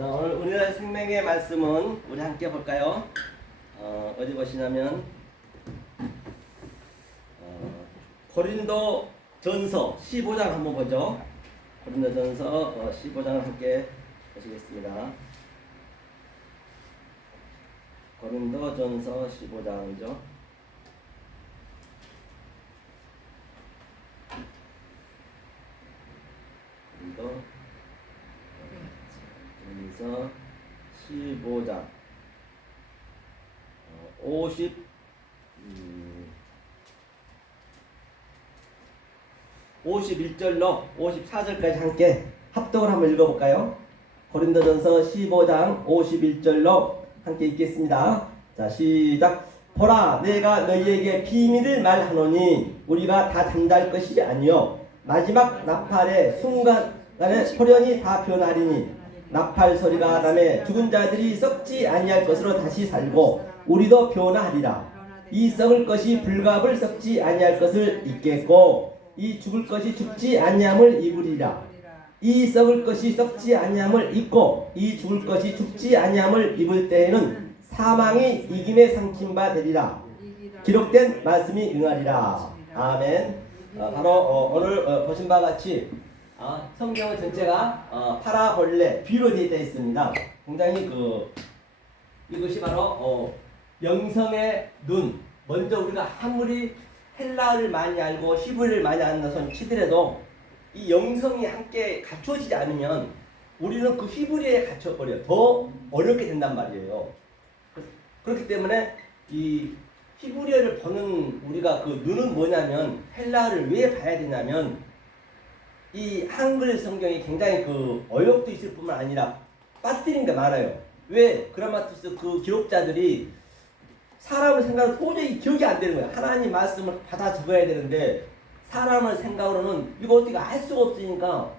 자, 오늘 우리나라 생명의 말씀은 우리 함께 볼까요? 어디 보시냐면 고린도 전서 15장 한번 보죠. 고린도 전서 15장을 함께 보시겠습니다. 고린도 전서 15장이죠. 고린도 전서 15장 51절로 54절까지 함께 합독을 한번 읽어볼까요? 고린도전서 15장 51절로 함께 읽겠습니다. 자, 시작. 보라, 내가 너희에게 비밀을 말하노니 우리가 다 잠잘 것이 아니요 마지막 나팔의 순간간에 소련이 다 변하리니 나팔 소리가 나매 죽은 자들이 썩지 아니할 것으로 다시 살고 우리도 변화하리라. 이 썩을 것이 불갑을 썩지 아니할 것을 입겠고 이 죽을 것이 죽지 아니함을 입으리라. 이 썩을 것이 썩지 아니함을 입고 이 죽을 것이 죽지 아니함을 입을 때에는 사망이 이김에 삼킨 바 되리라. 기록된 말씀이 응하리라. 아멘. 바로 오늘 보신 바와 같이 성경 전체가 파라볼레 비로 되어 있습니다. 굉장히 이것이 바로 영성의 눈. 먼저 우리가 아무리 헬라어를 많이 알고 히브리를 많이 아는 것은 치더라도 이 영성이 함께 갖추어지지 않으면 우리는 그 히브리에 갇혀버려 더 어렵게 된단 말이에요. 그렇기 때문에 이 히브리어를 보는 우리가 그 눈은 뭐냐면 헬라어를 왜 봐야 되냐면 이 한글 성경이 굉장히 어역도 있을 뿐만 아니라 빠뜨린 게 많아요. 왜? 그라마투스 그 기록자들이 사람을 생각으로 도저히 기억이 안 되는 거야. 하나님 말씀을 받아 적어야 되는데 사람을 생각으로는 이거 어떻게 알 수가 없으니까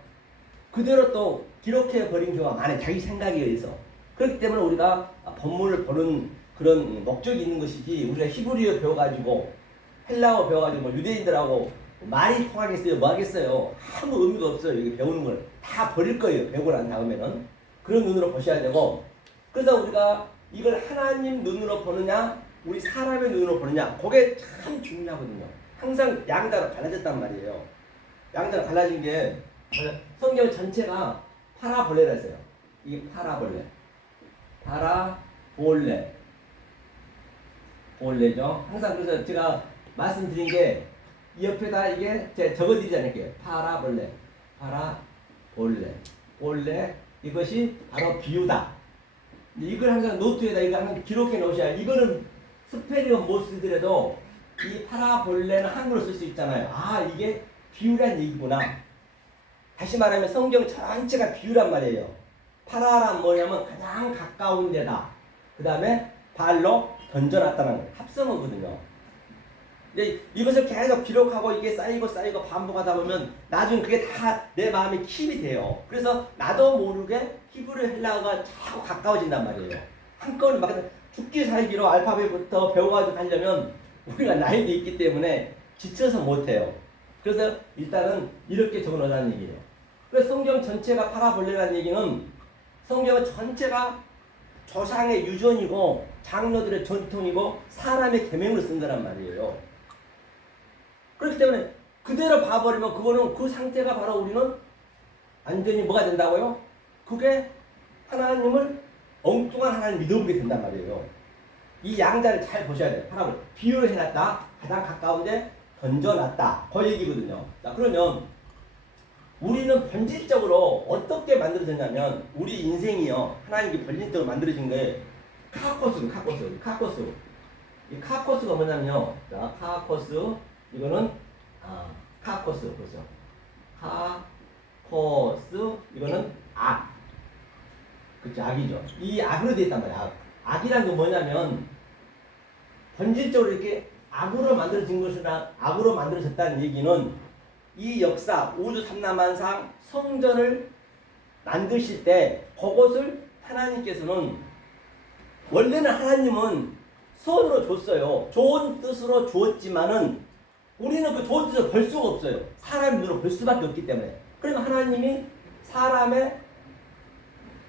그대로 또 기록해 버린 경우가 많아요. 자기 생각에 의해서. 그렇기 때문에 우리가 본문을 보는 그런 목적이 있는 것이지 우리가 히브리어 배워가지고 헬라어 배워가지고 유대인들하고 말이 통하겠어요? 뭐 하겠어요? 아무 의미가 없어요. 이게 배우는 걸 다 버릴 거예요. 배우고 난 다음에는. 그런 눈으로 보셔야 되고 그래서 우리가 이걸 하나님 눈으로 보느냐 우리 사람의 눈으로 보느냐 그게 참 중요하거든요. 항상 양자로 갈라졌단 말이에요. 양자로 갈라진 게 성경 전체가 파라볼레라 했어요. 이게 파라볼레. 파라볼레. 볼레죠. 항상 그래서 제가 말씀드린 게 이 옆에다 이게 제가 적어드리지 않을게요. 파라볼레. 파라볼레. 볼레. 이것이 바로 비유다. 이걸 항상 노트에다 이거 항상 기록해 놓으셔야 이거는 스페리어 못 쓰더라도 이 파라볼레는 한글로 쓸 수 있잖아요. 아, 이게 비유란 얘기구나. 다시 말하면 성경 전체가 비유란 말이에요. 파라란 뭐냐면 가장 가까운 데다. 그 다음에 발로 던져놨다는 합성어거든요. 이것을 계속 기록하고 이게 쌓이고 반복하다 보면 나중에 그게 다 내 마음에 킵이 돼요. 그래서 나도 모르게 히브리 헬라어가 자꾸 가까워진단 말이에요. 한꺼번에 막 죽기 살기로 알파벳부터 배워가지고 하려면 우리가 나이도 있기 때문에 지쳐서 못해요. 그래서 일단은 이렇게 적어놓으라는 얘기예요. 그래서 성경 전체가 파라볼레라는 얘기는 성경 전체가 조상의 유전이고 장로들의 전통이고 사람의 계명으로 쓴 거란 말이에요. 그렇기 때문에 그대로 봐버리면 그거는 그 상태가 바로 우리는 완전히 뭐가 된다고요? 그게 하나님을 엉뚱한 하나님 믿어보게 된단 말이에요. 이 양자를 잘 보셔야 돼요. 파라볼 비유를 해놨다. 가장 가까운데 던져놨다. 그 얘기거든요. 자, 그러면 우리는 본질적으로 어떻게 만들어졌냐면 우리 인생이요. 하나님께 본질적으로 만들어진 게 카코스. 이 카코스가 뭐냐면요. 자, 카코스 이거는 카코스 그렇죠. 카코스 이거는 악. 그렇죠. 악이죠. 이 악으로 되어 있단 말이야. 악이란 건 뭐냐면 본질적으로 이렇게 악으로 만들어진 것이나 악으로 만들어졌다는 얘기는 이 역사 우주 삼라만상 성전을 만드실 때 그것을 하나님께서는 원래는 하나님은 선으로 줬어요. 좋은 뜻으로 주었지만은 우리는 그 좋은 뜻을 볼 수가 없어요. 사람 눈으로 볼 수밖에 없기 때문에. 그러면 하나님이 사람의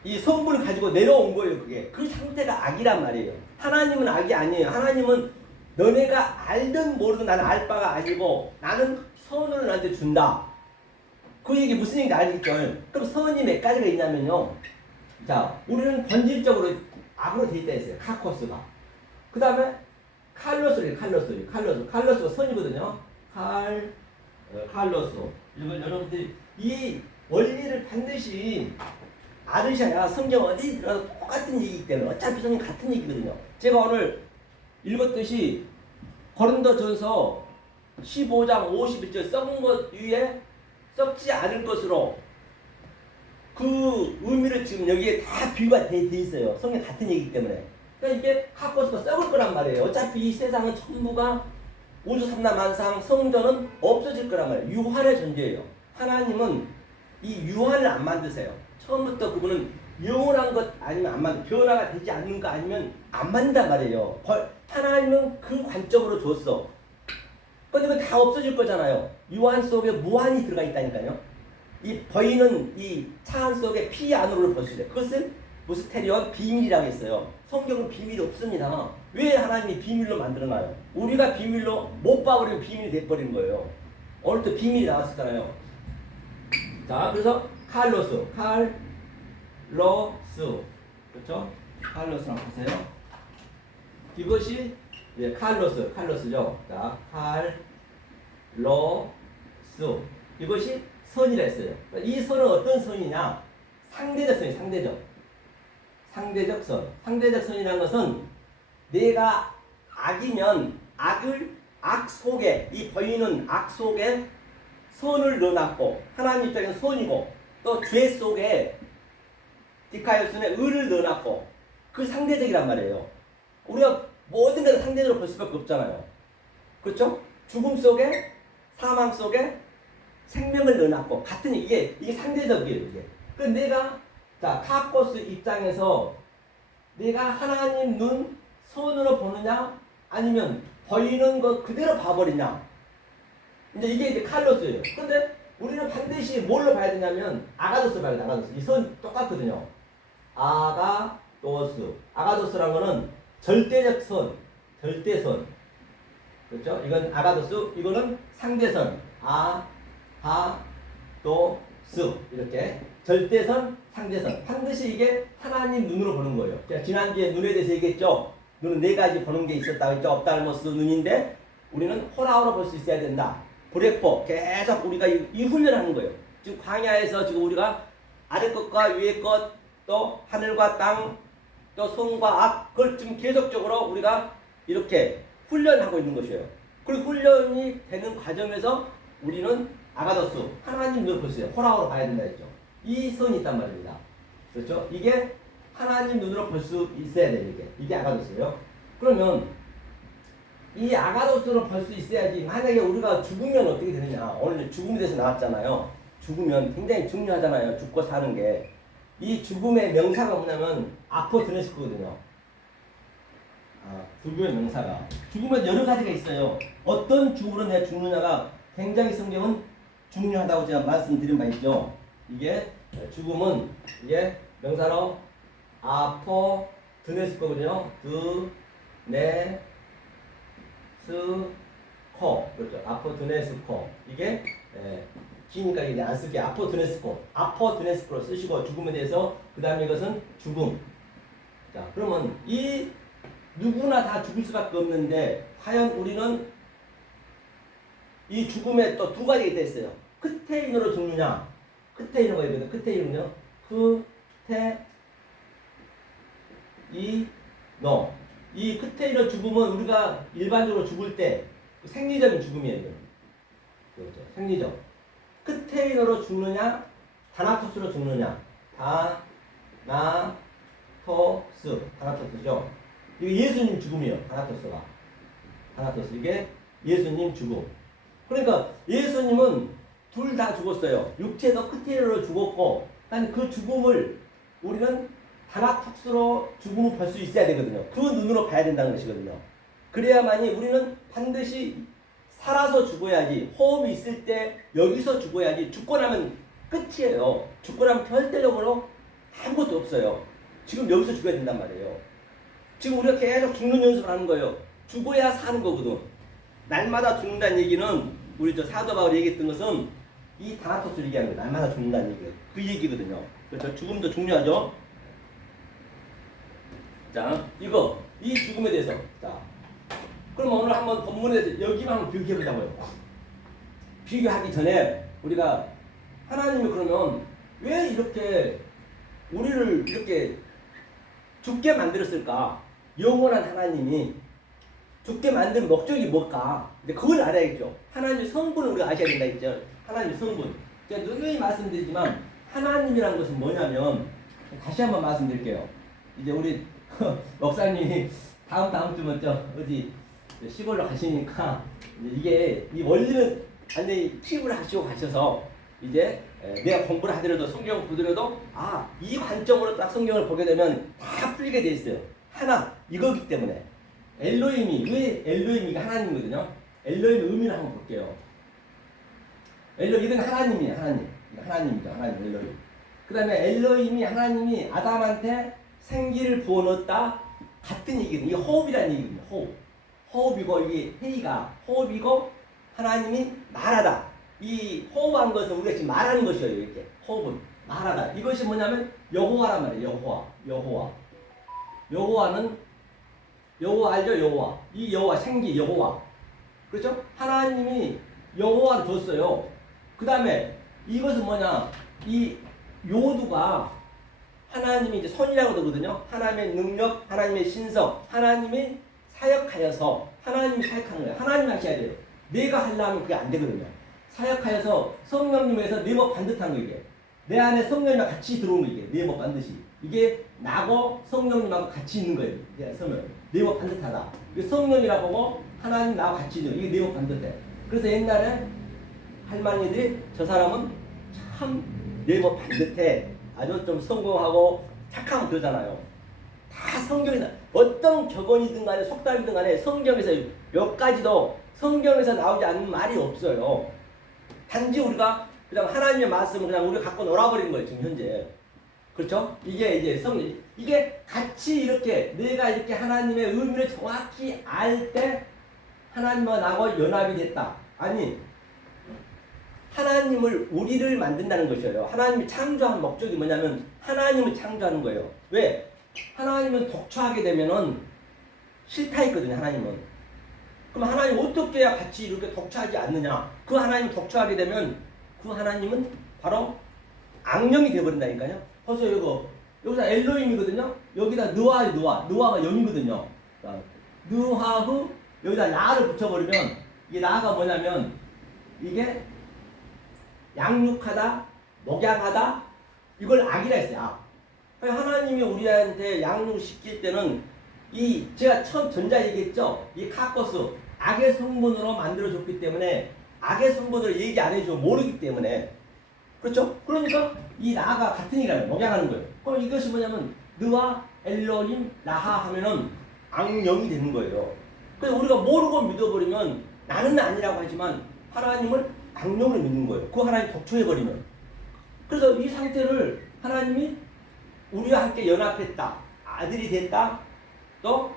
이 성분을 가지고 내려온 거예요. 그게 그 상태가 악이란 말이에요. 하나님은 악이 아니에요. 하나님은 너네가 알든 모르든 나는 알 바가 아니고 나는 선을 너한테 준다. 그 얘기 무슨 얘기인지 알겠죠? 그럼 선이 몇 가지가 있냐면요. 자, 우리는 본질적으로 악으로 돼 있다 했어요. 카코스가. 그 다음에 칼로스가 선이거든요. 칼로스. 이걸 여러분들이 이 원리를 반드시 알으셔야 성경 어디 들어가도 똑같은 얘기이기 때문에 어차피 성경 같은 얘기거든요. 제가 오늘 읽었듯이 고린도전서 15장 51절 썩은 것 위에 썩지 않을 것으로 그 의미를 지금 여기에 다 비유가 돼 있어요. 성경 같은 얘기이기 때문에. 그러니까 이게 카코스가 썩을 거란 말이에요. 어차피 이 세상은 전부가 우주 삼라만상 성전은 없어질 거란 말이에요. 유한의 존재예요. 하나님은 이 유한을 안 만드세요. 처음부터 그분은 영원한 것 아니면 안 만들, 변화가 되지 않는 거 아니면 안 만든단 말이에요. 하나님은 그 관점으로 줬어. 근데 그건 다 없어질 거잖아요. 유한 속에 무한이 들어가 있다니까요. 이 버이는 이 차안 속에 피 안으로 볼 수 있어요. 그것은 무스테리온 비밀이라고 했어요. 성경은 비밀이 없습니다. 왜 하나님이 비밀로 만들어놔요? 우리가 비밀로 못 봐버리면 비밀이 돼버리는 거예요. 오늘 또 비밀이 나왔었잖아요. 자, 그래서 칼로스. 그렇죠? 칼로스라고 하세요. 이것이 칼로스죠. 자, 칼로스. 이것이 선이라 했어요. 이 선은 어떤 선이냐? 상대적 선이 상대적 선. 상대적 선이라는 것은 내가 악이면 악 속에, 이 버인은 악 속에 선을 넣어놨고, 하나님 입장에서 선이고, 또 죄 속에 디카이오스는 의를 넣어놨고, 그 상대적이란 말이에요. 우리가 모든 걸 상대적으로 볼 수밖에 없잖아요. 그렇죠? 죽음 속에, 사망 속에 생명을 넣어놨고, 같은 이게 상대적이에요. 이게. 그래서 내가 카코스 입장에서 내가 하나님 눈 손으로 보느냐, 아니면 보이는 것 그대로 봐버리냐. 이게 칼로스예요. 근데 우리는 반드시 뭘로 봐야 되냐면 아가도스 봐야 돼. 아가도스. 이 선 똑같거든요. 아가도스라는 거는 절대적 선, 절대선. 그렇죠? 이건 아가도스, 이거는 상대선. 아가도스. 이렇게 절대선, 상대선. 반드시 이게 하나님 눈으로 보는 거예요. 제가 지난주에 눈에 대해서 얘기했죠. 눈은 네 가지 보는 게 있었다고 했죠. 옵탈모스 눈인데 우리는 호라우로 볼 수 있어야 된다. 브레포 계속 우리가 이 훈련하는 거예요. 지금 광야에서 지금 우리가 아래 것과 위에 것, 또 하늘과 땅, 또 성과 악, 그걸 지금 계속적으로 우리가 이렇게 훈련하고 있는 것이에요. 그리고 훈련이 되는 과정에서 우리는 아가도스, 하나님 눈을 볼 수 있어요. 호라우로 봐야 된다 했죠. 이 선이 있단 말입니다. 그렇죠? 이게 하나님 눈으로 볼 수 있어야 돼요. 이게 아가도스예요. 그러면 이 아가도스로 볼 수 있어야지. 만약에 우리가 죽으면 어떻게 되느냐. 오늘 죽음에 대해서 나왔잖아요. 죽으면 굉장히 중요하잖아요. 죽고 사는 게. 이 죽음의 명사가 뭐냐면 아포드네스코거든요. 죽음의 명사가. 죽음에 여러 가지가 있어요. 어떤 죽음으로 내가 죽느냐가 굉장히 성경은 중요하다고 제가 말씀드린 바 있죠. 이게 죽음은 이게 명사로 아포드네스코거든요. 드네스코. 그렇죠. 아포드네스코. 이게 기니까 이제 안 쓸게. 아포드네스코로 쓰시고 죽음에 대해서 그 다음에 이것은 죽음. 자, 그러면 이 누구나 다 죽을 수밖에 없는데 과연 우리는 이 죽음에 또 두 가지가 있어요. 크테인으로 죽느냐? 크테인으로 있거든. 크테인은요. 이 크테인으로 죽음은 우리가 일반적으로 죽을 때 생리적인 죽음이에요. 그렇죠. 생리적. 크테인으로 죽느냐, 다나토스로 죽느냐. 다나토스죠. 이게 예수님 죽음이에요. 다나토스. 이게 예수님 죽음. 그러니까 예수님은 둘 다 죽었어요. 육체도 크테인으로 죽었고, 그 죽음을 우리는 다나토스로 죽음을 볼 수 있어야 되거든요. 그 눈으로 봐야 된다는 것이거든요. 그래야만이 우리는 반드시 살아서 죽어야지, 호흡이 있을 때 여기서 죽어야지, 죽고 나면 끝이에요. 죽고 나면 절대적으로 아무것도 없어요. 지금 여기서 죽어야 된단 말이에요. 지금 우리가 계속 죽는 연습을 하는 거예요. 죽어야 사는 거거든. 날마다 죽는다는 얘기는 우리 저 사도 바울이 얘기했던 것은 이 다나토스를 얘기하는 거예요. 날마다 죽는다는 얘기예요. 그 얘기거든요. 그렇죠? 죽음도 중요하죠. 자, 이 죽음에 대해서. 자, 그럼 오늘 한번 본문에 여기만 한번 비교해 보자고요. 비교하기 전에 우리가 하나님이 그러면 왜 이렇게 우리를 이렇게 죽게 만들었을까? 영원한 하나님이 죽게 만든 목적이 뭘까? 이제 그걸 알아야겠죠. 하나님의 성분을 우리가 아셔야 된다 했죠. 하나님의 성분. 제가 누누이 말씀드리지만 하나님이라는 것은 뭐냐면 다시 한번 말씀드릴게요. 이제 우리 목사님이 다음 주면 어디 시골로 가시니까 이게 이 원리는 완전히 팁을 하시고 가셔서 이제 내가 공부를 하더라도 성경을 보더라도 이 관점으로 딱 성경을 보게 되면 다 풀리게 돼 있어요. 하나 이거기 때문에 엘로힘이 왜 엘로힘이가 하나님이거든요. 엘로힘의 의미를 한번 볼게요. 엘로힘 이건 하나님이에요. 하나님이죠. 하나님 엘로힘. 그 다음에 엘로힘이 하나님이 아담한테 생기를 부어넣었다 같은 얘기거든요. 이게 호흡이라는 얘기거든요. 호흡이고 이게 회의가 호흡이고 하나님이 말하다. 이 호흡한 것은 우리가 지금 말하는 것이에요. 이렇게 호흡은 말하다. 이것이 뭐냐면 여호와란 말이에요. 여호와는 여호와 알죠? 여호와. 이 여호와 생기 여호와. 그렇죠? 하나님이 여호와를 줬어요. 그 다음에 이것은 뭐냐? 이 요두가 하나님이 이제 손이라고 그러거든요. 하나님의 능력, 하나님의 신성, 하나님이 사역하여서 하나님이 사역하는 거예요. 하나님이 하셔야 돼요. 내가 하려면 그게 안 되거든요. 사역하여서 성령님에서 내 법 반듯한 거 이게. 내 안에 성령님과 같이 들어오는 거 이게. 내 법 반드시. 이게 나고 성령님하고 같이 있는 거예요. 이게 내 법 반듯하다. 이게 성령이라 보고 하나님 나와 같이 있는 거. 이게 내 법 반듯해. 그래서 옛날에 할머니들이 저 사람은 참 내 법 반듯해. 아주 좀 성공하고 착하면 그러잖아요. 다 성경에서 어떤 격언이든 간에 속담이든 간에 성경에서 몇 가지도 성경에서 나오지 않는 말이 없어요. 단지 우리가 그냥 하나님의 말씀을 그냥 우리가 갖고 놀아버리는 거예요. 지금 현재. 그렇죠? 이게 이제 성경 이게 같이 이렇게 내가 이렇게 하나님의 의미를 정확히 알 때 하나님과 나하고 연합이 됐다. 아니 하나님을 우리를 만든다는 것이에요. 하나님이 창조한 목적이 뭐냐면 하나님을 창조하는 거예요. 왜? 하나님은 독처하게 되면은 싫다 했거든요. 하나님은. 그럼 하나님 어떻게 해야 같이 이렇게 독처하지 않느냐? 그 하나님 독처하게 되면 그 하나님은 바로 악령이 되어버린다니까요. 벌써 여기서 엘로힘이거든요. 여기다 느와가 영이거든요. 느하후 여기다 라를 붙여버리면 이게 라가 뭐냐면 이게 양육하다, 목양하다 이걸 악이라 했어요. 하나님이 우리한테 양육시킬 때는 제가 처음 전자 얘기했죠. 이 카코스 악의 성분으로 만들어줬기 때문에 악의 성분을 얘기 안 해주면 모르기 때문에 그렇죠? 그러니까 이 라가 같은 일이라면 목양하는 거예요. 그럼 이것이 뭐냐면 느와 엘로힘 라하 하면은 악령이 되는 거예요. 그래서 우리가 모르고 믿어버리면 나는 아니라고 하지만 하나님을 악령을 믿는 거예요. 그 하나님 독초해버리면. 그래서 이 상태를 하나님이 우리와 함께 연합했다. 아들이 됐다. 또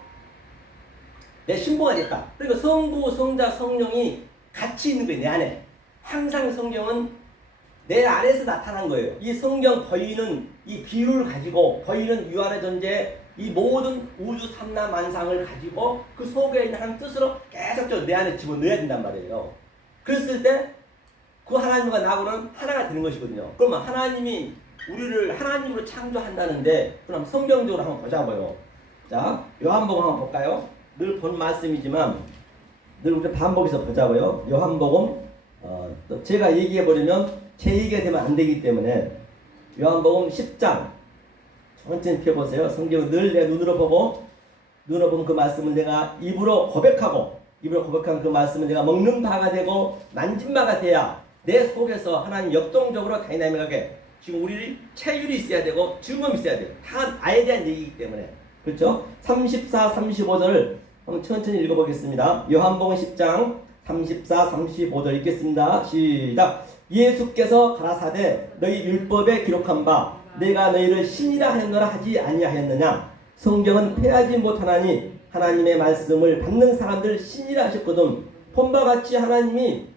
내 신부가 됐다. 그러니까 성부, 성자, 성령이 같이 있는 거예요. 내 안에. 항상 성경은 내 안에서 나타난 거예요. 이 성경 거의는 이 비유를 가지고 거의는 유한의 존재 이 모든 우주 삼라 만상을 가지고 그 속에 있는 하나님 뜻으로 계속 내 안에 집어넣어야 된단 말이에요. 그랬을 때 그 하나님과 나하고는 하나가 되는 것이거든요. 그러면 하나님이 우리를 하나님으로 창조한다는데 그럼 성경적으로 한번 보자고요. 자, 요한복음 한번 볼까요? 늘 본 말씀이지만 늘 우리 반복해서 보자고요. 요한복음 또 제가 얘기해버리면 제 얘기가 되면 안 되기 때문에 요한복음 10장 천천히 펴보세요. 성경을 늘 내 눈으로 보고 눈으로 보면 그 말씀을 내가 입으로 고백한 그 말씀을 내가 먹는 바가 되고 만진 바가 돼야 내 속에서 하나님 역동적으로 다이나믹하게 지금 우리 체율이 있어야 되고 증언이 있어야 돼요. 다 나에 대한 얘기이기 때문에. 그렇죠? 34, 35절을 한번 천천히 읽어보겠습니다. 요한복음 10장 34, 35절 읽겠습니다. 시작. 예수께서 가라사대 너희 율법에 기록한 바 내가 너희를 신이라 하였노라 하지 아니하였느냐. 성경은 패하지 못하나니 하나님의 말씀을 받는 사람들 신이라 하셨거든. 본바 같이 하나님이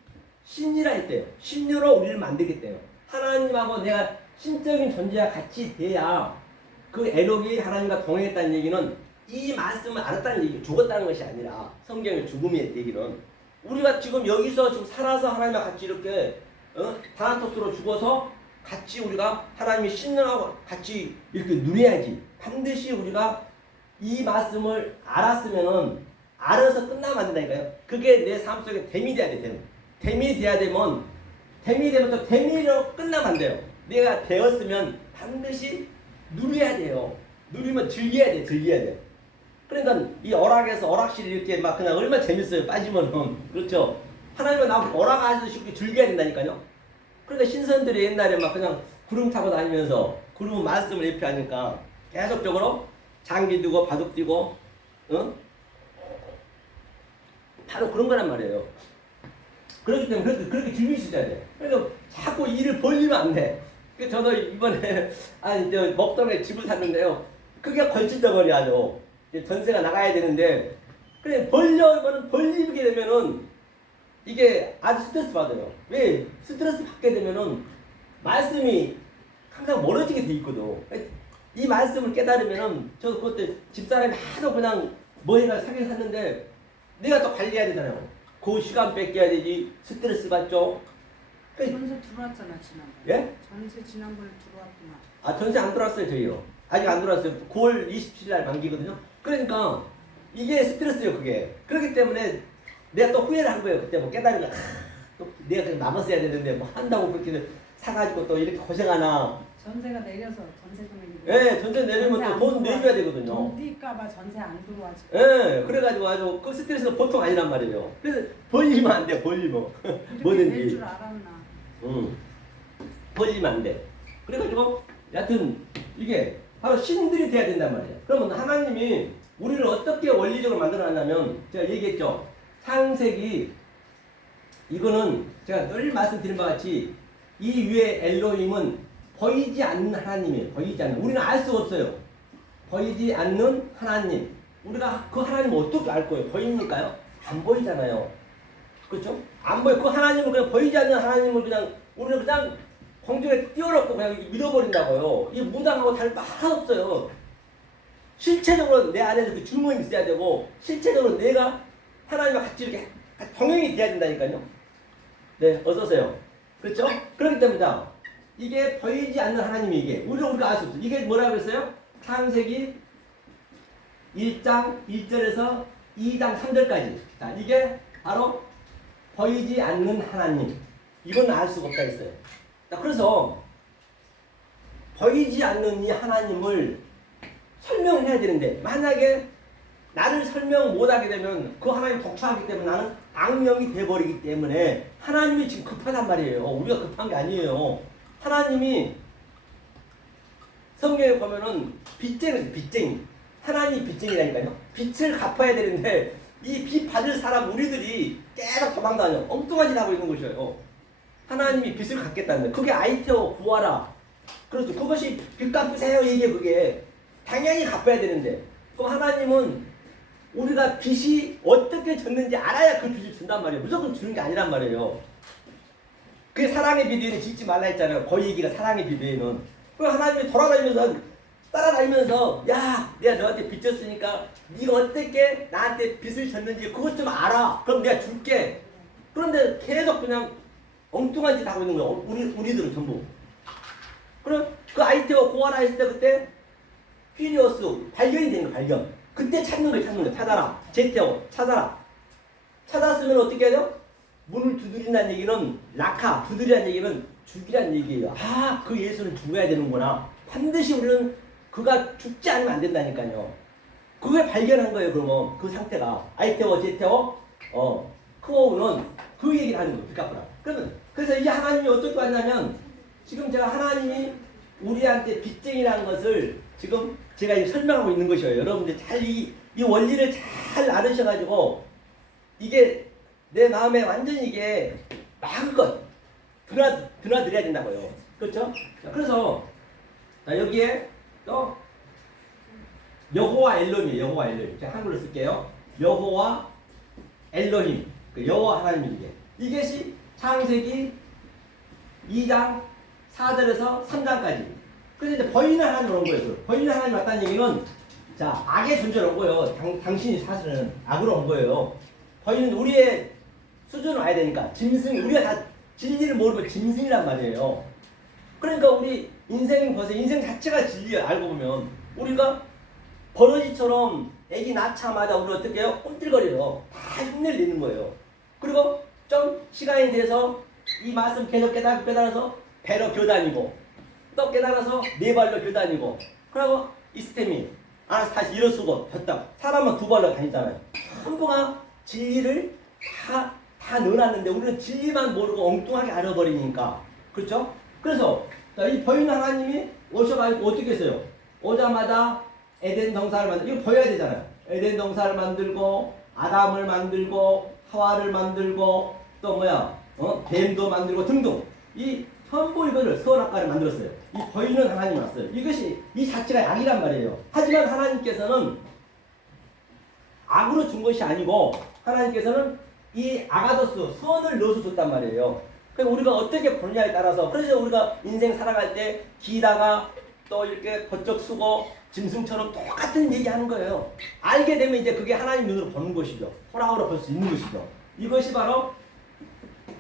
신이라 했대요. 신으로 우리를 만들겠대요. 하나님하고 내가 신적인 존재와 같이 돼야 그 에녹이 하나님과 동행했다는 얘기는 이 말씀을 알았다는 얘기, 죽었다는 것이 아니라 성경의 죽음의 얘기는 우리가 지금 여기서 지금 살아서 하나님과 같이 이렇게 다나토스로 죽어서 같이 우리가 하나님의 신령하고 같이 이렇게 누려야지. 반드시 우리가 이 말씀을 알았으면은 알아서 끝나면 안 된다니까요. 그게 내 삶 속에 댐이 돼야 돼. 댐이 돼야 되면 또 댐이로 끝나면 안 돼요. 내가 되었으면 반드시 누려야 돼요. 누리면 즐겨야 돼. 그러니까 이 어락에서 어락실이 이렇게 막 그냥 얼마나 재밌어요. 빠지면은. 그렇죠. 하나님은 나하고 어락하셔서 쉽게 즐겨야 된다니까요. 그러니까 신선들이 옛날에 막 그냥 구름 타고 다니면서 구름 말씀을 예표하니까 계속적으로 장기 뛰고 바둑 뛰고 바로 그런 거란 말이에요. 그렇기 때문에 그렇게 즐길 수 있어야 돼. 그러니까 자꾸 일을 벌리면 안 돼. 그 저도 이번에 이제 먹던에 집을 샀는데요. 그게 걸친덩어리 아주 전세가 나가야 되는데 그래 벌리게 되면은 이게 아주 스트레스 받아요. 왜 스트레스 받게 되면은 말씀이 항상 멀어지게 돼 있거든. 이 말씀을 깨달으면은 저도 그때 집사람이 하도 그냥 뭐해가 사긴 샀는데 내가 또 관리해야 되잖아요. 그 시간 뺏겨야 되지. 스트레스 받죠. 전세 들어왔잖아 지난번. 예? 전세 지난번에 들어왔구나. 아 전세 안 들어왔어요 저희요. 아직 안 들어왔어요. 9월 27일 날 만기거든요. 그러니까 이게 스트레스예요 그게. 그렇기 때문에 내가 또 후회를 한 거예요. 그때 뭐 깨달으면 또 내가 그냥 남았어야 되는데 뭐 한다고 그렇게 사가지고 또 이렇게 고생하나. 전세가 내려서 전세 금액이. 예, 전세 내리면 또 돈 내줘야 되거든요. 돈 뛸까봐 전세 안 들어와 지금. 예, 그래가지고 아주 그 스트레스가 보통 아니란 말이에요. 그래서 벌리면 안 돼, 벌리면. 뭐든지. 될 줄 알았나. 벌리면 안 돼. 그래가지고 여하튼 이게 바로 신들이 돼야 된단 말이에요. 그러면 하나님이 우리를 어떻게 원리적으로 만들어놨냐면 제가 얘기했죠. 창세기 이거는 제가 늘 말씀드린 바와 같이 이 위에 엘로힘은 보이지 않는 하나님이에요. 보이지 않는. 우리는 알 수가 없어요. 보이지 않는 하나님. 우리가 그 하나님을 어떻게 알 거예요? 보입니까요? 안 보이잖아요. 그렇죠? 안 보여. 그 하나님을 그냥 보이지 않는 하나님을 그냥 우리는 그냥 공중에 띄워놓고 그냥 믿어버린다고요. 이 무당하고 다를 바 하나 없어요. 실체적으로 내 안에서 그 주문이 있어야 되고 실체적으로 내가 하나님과 같이 이렇게 동행이 돼야 된다니까요. 네, 어서오세요. 그렇죠? 그렇기 때문에 이게 보이지 않는 하나님이 이게 우리가 알 수 없어요. 이게 뭐라고 했어요? 창세기 1장 1절에서 2장 3절까지. 자, 이게 바로 보이지 않는 하나님. 이건 알 수가 없다 했어요. 자, 그래서 보이지 않는 이 하나님을 설명을 해야 되는데 만약에 나를 설명 못하게 되면 그 하나님 독처하기 때문에 나는 악령이 돼버리기 때문에 하나님이 지금 급하단 말이에요. 우리가 급한 게 아니에요. 하나님이 성경에 보면은 빚쟁이. 하나님이 빚쟁이라니까요. 빚을 갚아야 되는데 이 빚 받을 사람 우리들이 계속 도망다녀. 엉뚱한 짓 하고 있는 것이에요. 하나님이 빚을 갚겠다는데 그게 아이테오 구하라. 그렇죠. 그것이 빚 갚으세요. 이게 그게 당연히 갚아야 되는데 그럼 하나님은 우리가 빚이 어떻게 졌는지 알아야 그 빚을 준단 말이에요. 무조건 주는 게 아니란 말이에요. 그게 사랑의 비디오는 짓지 말라 했잖아요. 그 얘기가 사랑의 비디오는. 그럼 하나님이 따라다니면서 야 내가 너한테 빚 졌으니까 네가 어떻게 나한테 빚을 졌는지 그것 좀 알아. 그럼 내가 줄게. 그런데 계속 그냥 엉뚱한 짓 하고 있는 거예요. 우리들은 전부. 그럼 그 아이테오 고아라 했을 때 그때 퓨리어스 발견이 되는 거예요. 발견. 그때 찾는 거예요. 찾아라. 제테오 찾아라. 찾았으면 어떻게 해야 돼요? 문을 두드린다는 얘기는 라카, 두드리라는 얘기는 죽이라는 얘기예요. 아, 그 예수는 죽어야 되는구나. 반드시 우리는 그가 죽지 않으면 안 된다니까요. 그걸 발견한 거예요. 그러면 그 상태가 아이테오, 제테오, 크오우는 그 얘기를 하는 거예요. 빚갚으라. 그러면 그래서 이 하나님이 어떻게 왔냐면 지금 제가 하나님이 우리한테 빚쟁이라는 것을 지금 제가 설명하고 있는 것이에요. 여러분들 잘 이 원리를 잘 알으셔가지고 이게 내 마음에 완전히 이게 마음껏 드나들여야 된다고요. 그렇죠? 그래서 자, 여기에 또 여호와 엘로힘, 여호와 엘로힘. 제가 한글로 쓸게요. 여호와 엘로힘, 그 여호와 하나님 이게. 이것이 창세기 2장 4절에서 3장까지. 그래서 이제 버인을 하나님 온 거예요. 버인을 하나님 왔다는 얘기는 자, 악의 존재로 온 거예요. 당신이 사실은 악으로 온 거예요. 버인은 우리의 수준으로 와야 되니까 짐승, 우리가 다 진리를 모르고 짐승이란 말이에요. 그러니까 우리 인생 벌써 인생 자체가 진리야. 알고 보면 우리가 버러지처럼 애기 낳자마자 우리 어떻게 해요? 꿈틀거려요. 다 흉내를 내는 거예요. 그리고 좀 시간이 돼서 이 말씀 계속 깨달아서 배로 교다니고 또 깨달아서 네 발로 교다니고 그리고 이스템이 알아서 다시 일어서고 졌다. 사람은 두 발로 다니잖아요. 전부가 진리를 다 넣어놨는데 우리는 진리만 모르고 엉뚱하게 알아버리니까. 그렇죠? 그래서 이 버인 하나님이 오셔가지고 어떻게 했어요? 오자마자 에덴 동산을 만들고, 이거 보여야 되잖아요. 에덴 동산을 만들고 아담을 만들고 하와를 만들고 또 뭐야 뱀도 만들고 등등 이 전부 이거를 선악과를 만들었어요. 이 버인은 하나님이 왔어요. 이것이 이 자체가 악이란 말이에요. 하지만 하나님께서는 악으로 준 것이 아니고 하나님께서는 이 아가더스 선을 넣어서 줬단 말이에요. 그러니까 우리가 어떻게 보느냐에 따라서 그래서 우리가 인생 살아갈 때 기다가 또 이렇게 번쩍 쓰고 짐승처럼 똑같은 얘기하는 거예요. 알게 되면 이제 그게 하나님 눈으로 보는 것이죠. 호랑이로 볼 수 있는 것이죠. 이것이 바로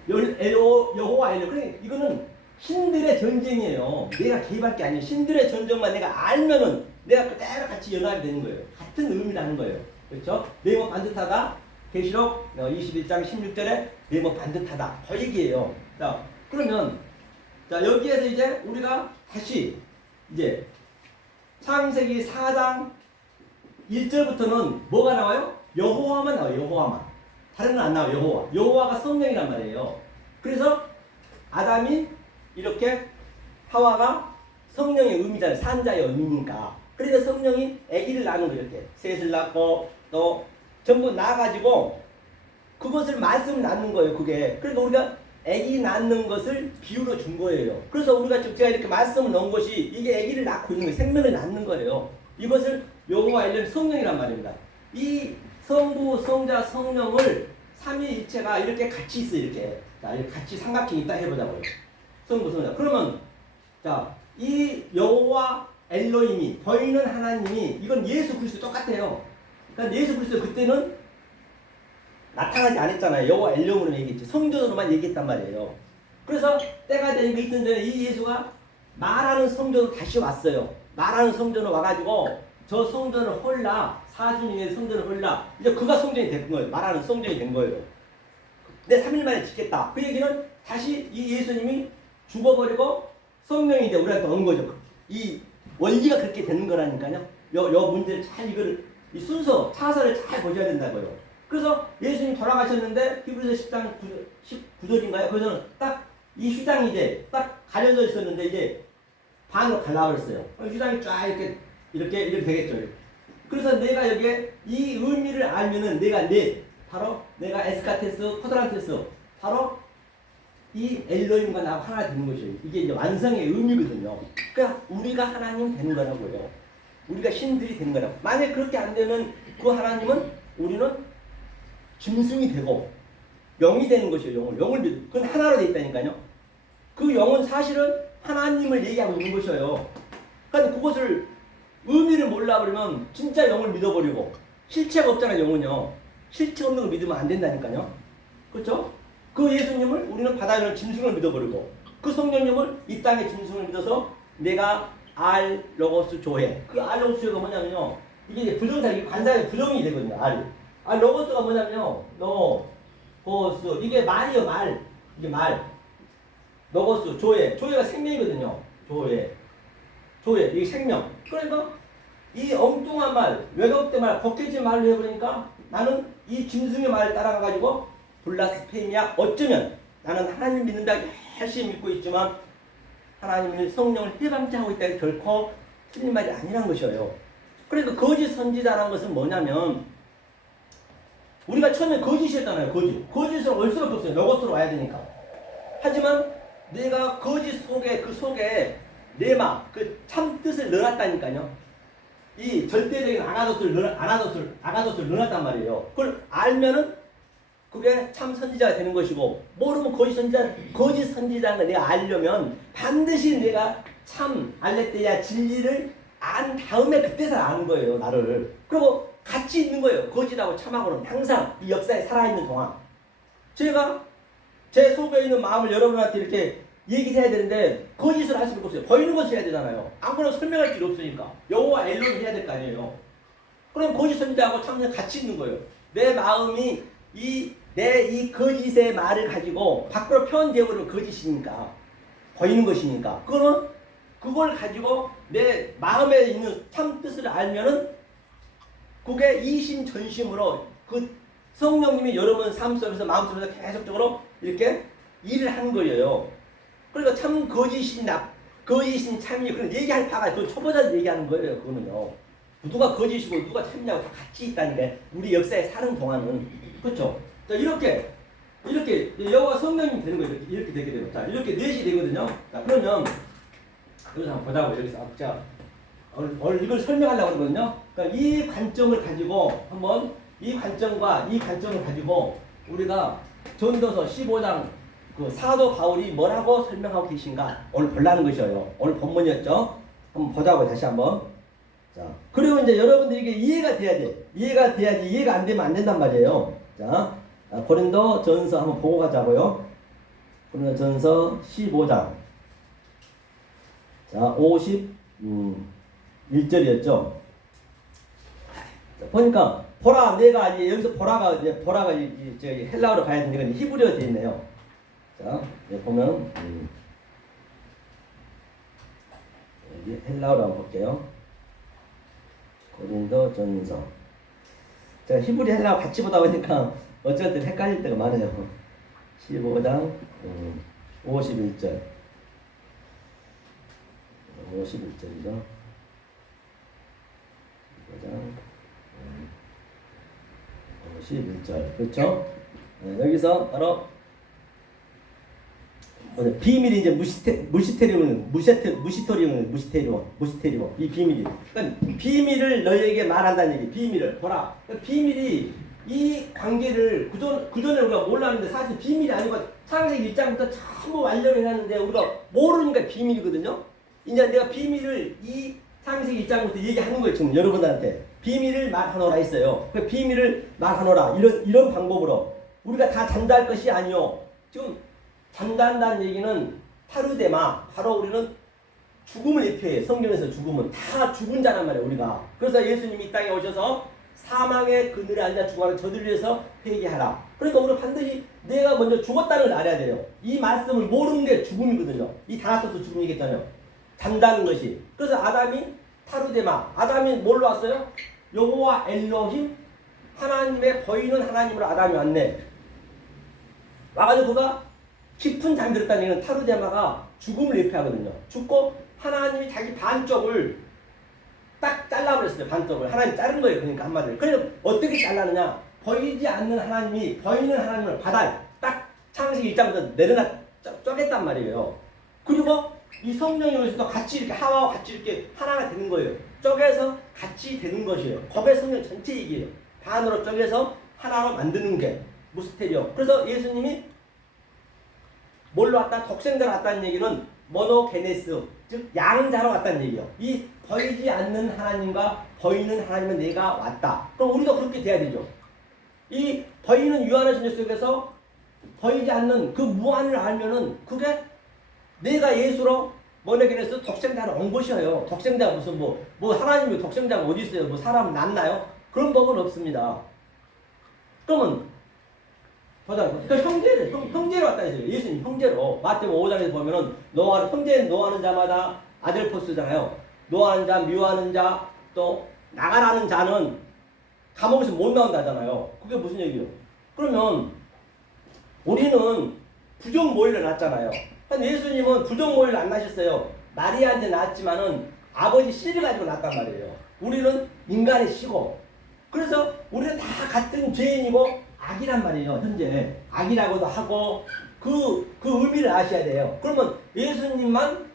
여호와 엘로. 그러니까 이거는 신들의 전쟁이에요. 내가 개입할 게 아니에요. 신들의 전쟁만 내가 알면은 내가 그대로 같이 연합이 되는 거예요. 같은 의미라는 거예요. 그렇죠? 네모 반듯하다. 계시록 21장 16절에 네모 반듯하다. 그 얘기예요. 자, 그러면 자 여기에서 이제 우리가 다시 이제 창세기 4장 1절부터는 뭐가 나와요? 여호와만 나와요. 여호와만. 다른 건 안 나와요. 여호와. 여호와가 성령이란 말이에요. 그래서 아담이 이렇게 하와가 성령의 의미잖아요. 산자의 의미니까. 그래서 성령이 아기를 낳는 거예요. 이렇게 셋을 낳고 또 전부 낳아가지고 그것을 말씀을 낳는 거예요. 그게. 그러니까 우리가 아기 낳는 것을 비유로 준 거예요. 그래서 우리가 지금 제가 이렇게 말씀을 넣은 것이 이게 아기를 낳고 있는 거예요. 생명을 낳는 거예요. 이것을 여호와 엘로힘 성령이란 말입니다. 이 성부, 성자, 성령을 삼위일체가 이렇게 같이 있어요. 이렇게. 자, 이렇게 같이 삼각형이 있다 해보자고요. 성부, 성자. 그러면 자, 이 여호와 엘로힘이 보이는 하나님이 이건 예수 그리스도 똑같아요. 그러니까 예수 그리스도 그때는 나타나지 않았잖아요. 여호와 엘로힘으로 얘기했지. 성전으로만 얘기했단 말이에요. 그래서 때가 되니까 이틀 전에 이 예수가 말하는 성전으로 다시 왔어요. 말하는 성전으로 와가지고 저 성전을 홀라 사순이의 성전을 홀라 이제 그가 성전이 된 거예요. 말하는 성전이 된 거예요. 내 3일 만에 짓겠다. 그 얘기는 다시 이 예수님이 죽어버리고 성령이 이제 우리한테 온 거죠. 이 원리가 그렇게 되는 거라니까요. 요 문제를 잘 이거를 이 순서 차선을 잘 보셔야 된다고요. 그래서 예수님 돌아가셨는데 히브리서 10장 19절인가요? 거기서는 딱 이 휘장이 이제 딱 가려져 있었는데 이제 반으로 갈라버렸어요. 휘장이 쫙 이렇게 되겠죠. 그래서 내가 여기에 이 의미를 알면은 내가 바로 내가 에스카테스, 코드란테스 바로 이 엘로힘과 나하고 하나 되는 것이에요. 이게 이제 완성의 의미거든요. 그러니까 우리가 하나님 되는 거라고요. 우리가 신들이 되는 거라고. 만약 그렇게 안 되면 그 하나님은 우리는 짐승이 되고 영이 되는 것이에요. 영을 믿는. 그건 하나로 돼 있다니까요. 그 영은 사실은 하나님을 얘기하고 있는 것이에요. 그러니까 그것을 의미를 몰라버리면 진짜 영을 믿어버리고 실체가 없잖아요. 영은요. 실체 없는 걸 믿으면 안 된다니까요. 그렇죠? 그 예수님을 우리는 바다에 있는 짐승을 믿어버리고 그 성령님을 이 땅의 짐승을 믿어서 내가 알 로고스 조회. 그 알 로고스 조회가 뭐냐면요. 이게 이제 부정사, 이게 관사의 부정이 되거든요. 알 로고스가 뭐냐면요. 로고스. 이게 말이요, 말. 이게 말. 로고스, 조회. 조회가 생명이거든요. 조회. 이게 생명. 그러니까 이 엉뚱한 말, 왜곡된 말, 벗겨진 말을 해버리니까 나는 이 짐승의 말을 따라가가지고 블라스페미아 어쩌면 나는 하나님 믿는다 열심히 믿고 있지만 하나님의 성령을 해방자하고 있다 결코 틀린 말이 아니란 것이에요. 그러니까 거짓 선지자라는 것은 뭐냐면 우리가 처음에 거짓이었잖아요. 거짓으로 올 수밖에 없어요. 로고스로 와야 되니까. 하지만 내가 거짓 속에 그 속에 레마 그 참 뜻을 넣어놨다니까요. 이 절대적인 아가도스를 넣어놨단 말이에요. 그걸 알면은 그게 참 선지자가 되는 것이고, 모르면 거짓 선지자인 걸 내가 알려면 반드시 내가 참 알레테야 진리를 안 다음에 그때서 아는 거예요, 나를. 그리고 같이 있는 거예요. 거짓하고 참하고는 항상 이 역사에 살아있는 동안. 제가 제 속에 있는 마음을 여러분한테 이렇게 얘기를 해야 되는데 거짓을 할 수는 없어요. 보이는 것을 해야 되잖아요. 아무나 설명할 필요 없으니까. 여호와 엘론을 해야 될 거 아니에요. 그럼 거짓 선지자하고 참는 같이 있는 거예요. 내 마음이 내 이 거짓의 말을 가지고 밖으로 표현되어 버리면 거짓이니까, 보이는 것이니까, 그걸 가지고 내 마음에 있는 참 뜻을 알면은 그게 이심전심으로 그 성령님이 여러분 삶 속에서 마음 속에서 계속적으로 이렇게 일을 하는 거예요. 그러니까 참 거짓인 참이 그런 얘기할 바가 그 초보자들 얘기하는 거예요. 그거는요. 누가 거짓이고 누가 참냐고 다 같이 있다니까, 우리 역사에 사는 동안은. 그렇죠? 자, 이렇게 여호와 성령님이 되는 거예요. 이렇게 되게 되고, 자, 이렇게 넷이 되거든요. 자, 그러면 여기서 한번 보자고. 여기서 자, 오늘 이걸 설명하려고 하거든요. 그러니까 이 관점을 가지고 한번 이 관점을 가지고 우리가 전도서 15장 그 사도 바울이 뭐라고 설명하고 계신가 오늘 보려는 것이에요. 오늘 본문이었죠. 한번 보자고 다시 한번. 자, 그리고 이제 여러분들이 이게 이해가 돼야 돼. 이해가 돼야지. 이해가 안 되면 안 된단 말이에요. 자, 고린도 전서 한번 보고 가자고요. 고린도 전서 15장. 자, 51절이었죠. 보니까 보라, 내가 이제 여기서 보라가 저기 헬라어로 가야 되는데 이건 히브리어로 되어 있네요. 자, 여기 보면 여기 헬라어로 한번 볼게요. 고린도 전서. 제가 히브리 헬라어 같이 보다 보니까 어쩔 때 헷갈릴 때가 많아요. 15장 51절. 51절이죠. 15장 51절. 그렇죠? 네, 여기서 바로 비밀이 이제 무시테리온 이 비밀이. 그러니까 비밀을 너희에게 말한다는 얘기. 비밀을 보라. 그러니까 비밀이 이 관계를 그전에 우리가 몰랐는데 사실 비밀이 아니고 창세기 1장부터 전부 완료를 해놨는데 우리가 모르니까 비밀이거든요. 이제 내가 비밀을 이 창세기 1장부터 얘기하는 거예요. 지금 여러분들한테 비밀을 말하노라 했어요. 그 비밀을 말하노라 이런 방법으로 우리가 다 잔다할 것이 아니요. 지금 잔다한다는 얘기는 파르데마, 바로 우리는 죽음을 예표해요. 성경에서 죽음은 다 죽은 자란 말이에요. 우리가. 그래서 예수님이 이 땅에 오셔서 사망의 그늘에 앉아 죽어가는 저들 위해서 회개하라. 그러니까 우리가 반드시 내가 먼저 죽었다는 걸 알아야 돼요. 이 말씀을 모르는 게 죽음이거든요. 이 다나토스 죽음이겠잖아요. 잔다는 것이. 그래서 아담이 파르데마, 아담이 뭘로 왔어요? 여호와 엘로힘, 하나님의 보이는 하나님으로 아담이 왔네. 와가지고 그가 깊은 잠이 들었다는 얘기는 타르데마가 죽음을 예표하거든요. 죽고 하나님이 자기 반쪽을 딱 잘라버렸어요. 반쪽을. 하나님 자른 거예요. 그러니까 한마디로. 그래서 어떻게 잘라느냐? 보이지 않는 하나님이 보이는 하나님을 바다에 딱 창세기 1장부터 쪼갰단 말이에요. 그리고 이 성령이 오셔서 같이 이렇게 하와와 같이 이렇게 하나가 되는 거예요. 쪼개서 같이 되는 것이에요. 거기에 성령 전체 얘기예요. 반으로 쪼개서 하나로 만드는 게 무스테리오. 그래서 예수님이 뭘로 왔다? 독생자로 왔다는 얘기는 모노게네스, 즉 양자로 왔다는 얘기예요. 이 보이지 않는 하나님과 보이는 하나님은 내가 왔다. 그럼 우리도 그렇게 돼야 되죠. 이 보이는 유한의 존재 속에서 보이지 않는 그 무한을 알면은 그게 내가 예수로 모노게네스 독생자로 온 것이에요. 독생자 무슨 뭐 하나님이 독생자가 어디 있어요? 뭐 사람 낳나요? 그런 법은 없습니다. 그러면 보자. 그러니까 형제로 왔다 했어요. 예수님 형제로. 마태복음 5장에서 보면은 노하는 자마다 아델포스잖아요. 노하는 자, 미워하는 자, 또 나가라는 자는 감옥에서 못 나온다잖아요. 그게 무슨 얘기예요? 그러면 우리는 부정모의를 낳았잖아요. 예수님은 부정모의를 안 낳으셨어요. 마리아한테 낳았지만은 아버지 씨를 가지고 낳았단 말이에요. 우리는 인간의 씨고. 그래서 우리는 다 같은 죄인이고 악이란 말이에요. 현재 악이라고도 하고 그 의미를 아셔야 돼요. 그러면 예수님만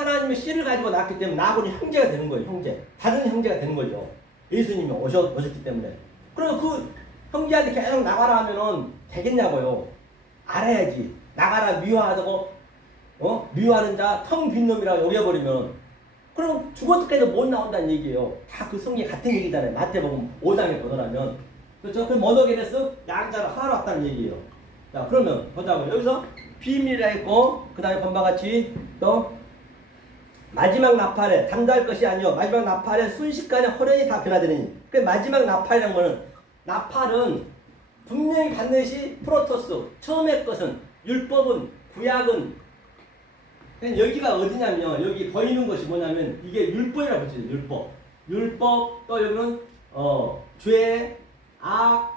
하나님의 씨를 가지고 낳았기 때문에 나하고는 형제가 되는 거예요. 형제. 다른 형제가 되는 거죠. 예수님이 오셨기 때문에. 그럼 그 형제한테 계속 나가라 하면은 되겠냐고요. 알아야지. 나가라 미워하고 미워하는 자 텅 빈 놈이라고 여겨버리면 그럼 죽어서까지 못 나온다는 얘기예요. 다 그 성경 같은 얘기잖아요. 마태복음 5장에 보더라면. 그렇죠? 그 모노게네스 양자를 하나로 왔다는 얘기예요. 자, 그러면 보자고요. 여기서 비밀이라 했고 그 다음에 본바 같이 또 마지막 나팔에 당도할 것이 아니요 마지막 나팔에 순식간에 호련히 다 변화되느니. 그 마지막 나팔이라는 거는 나팔은 분명히 반드시 프로토스 처음의 것은 율법은 구약은 여기가 어디냐면 여기 보이는 것이 뭐냐면 이게 율법이라고 하죠. 율법 또 여기는 죄, 악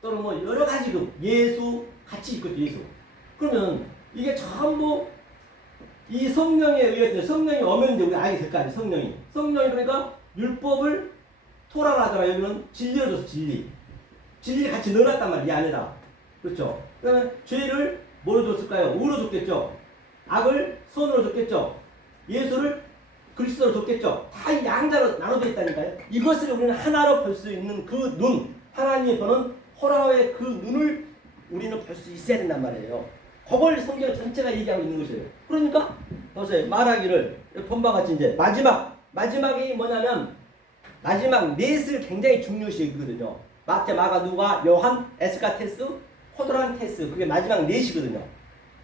또는 뭐 여러 가지 그 예수 같이 있거든요. 예수. 그러면 이게 전부 이 성령에 의해서 성령이 오면 이제 우리 알게 될 거 아니에요. 성령이 그러니까 율법을 토라라더라 여기는 진리를 줘서 진리를 같이 넣어놨단 말이에요. 이 안에다. 그렇죠. 그러면 죄를 뭐로 줬을까요? 우로 줬겠죠. 악을 선으로 줬겠죠. 예수를 그리스도로 줬겠죠. 다 이 양자로 나눠져 있다니까요. 이것을 우리는 하나로 볼 수 있는 그 눈, 하나님이 보는 호라의 그 눈을 우리는 볼 수 있어야 된단 말이에요. 그걸 성경 전체가 얘기하고 있는 것이에요. 그러니까 보세요. 말하기를 본바 같이 이제 마지막이 뭐냐면 마지막 넷을 굉장히 중요시 여기거든요. 마태, 마가, 누가, 요한, 에스가 테스, 코드란 테스 그게 마지막 넷이거든요.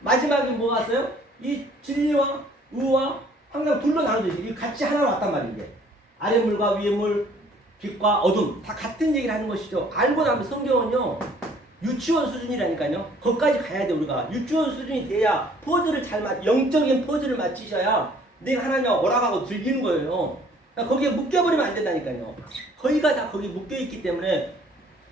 마지막이 뭐 왔어요? 이 진리와 의와 항상 둘로 나눠져 있어요. 같이 하나로 왔단 말이에요. 이게. 아래 물과 위에 물, 빛과 어둠 다 같은 얘기를 하는 것이죠. 알고 나면 성경은요. 유치원 수준이라니까요. 거기까지 가야 돼 우리가. 유치원 수준이 돼야 포즈를 영적인 포즈를 맞추셔야 내가 하나님 오라가고 즐기는 거예요. 그러니까 거기에 묶여버리면 안 된다니까요. 거기가 다 거기 묶여있기 때문에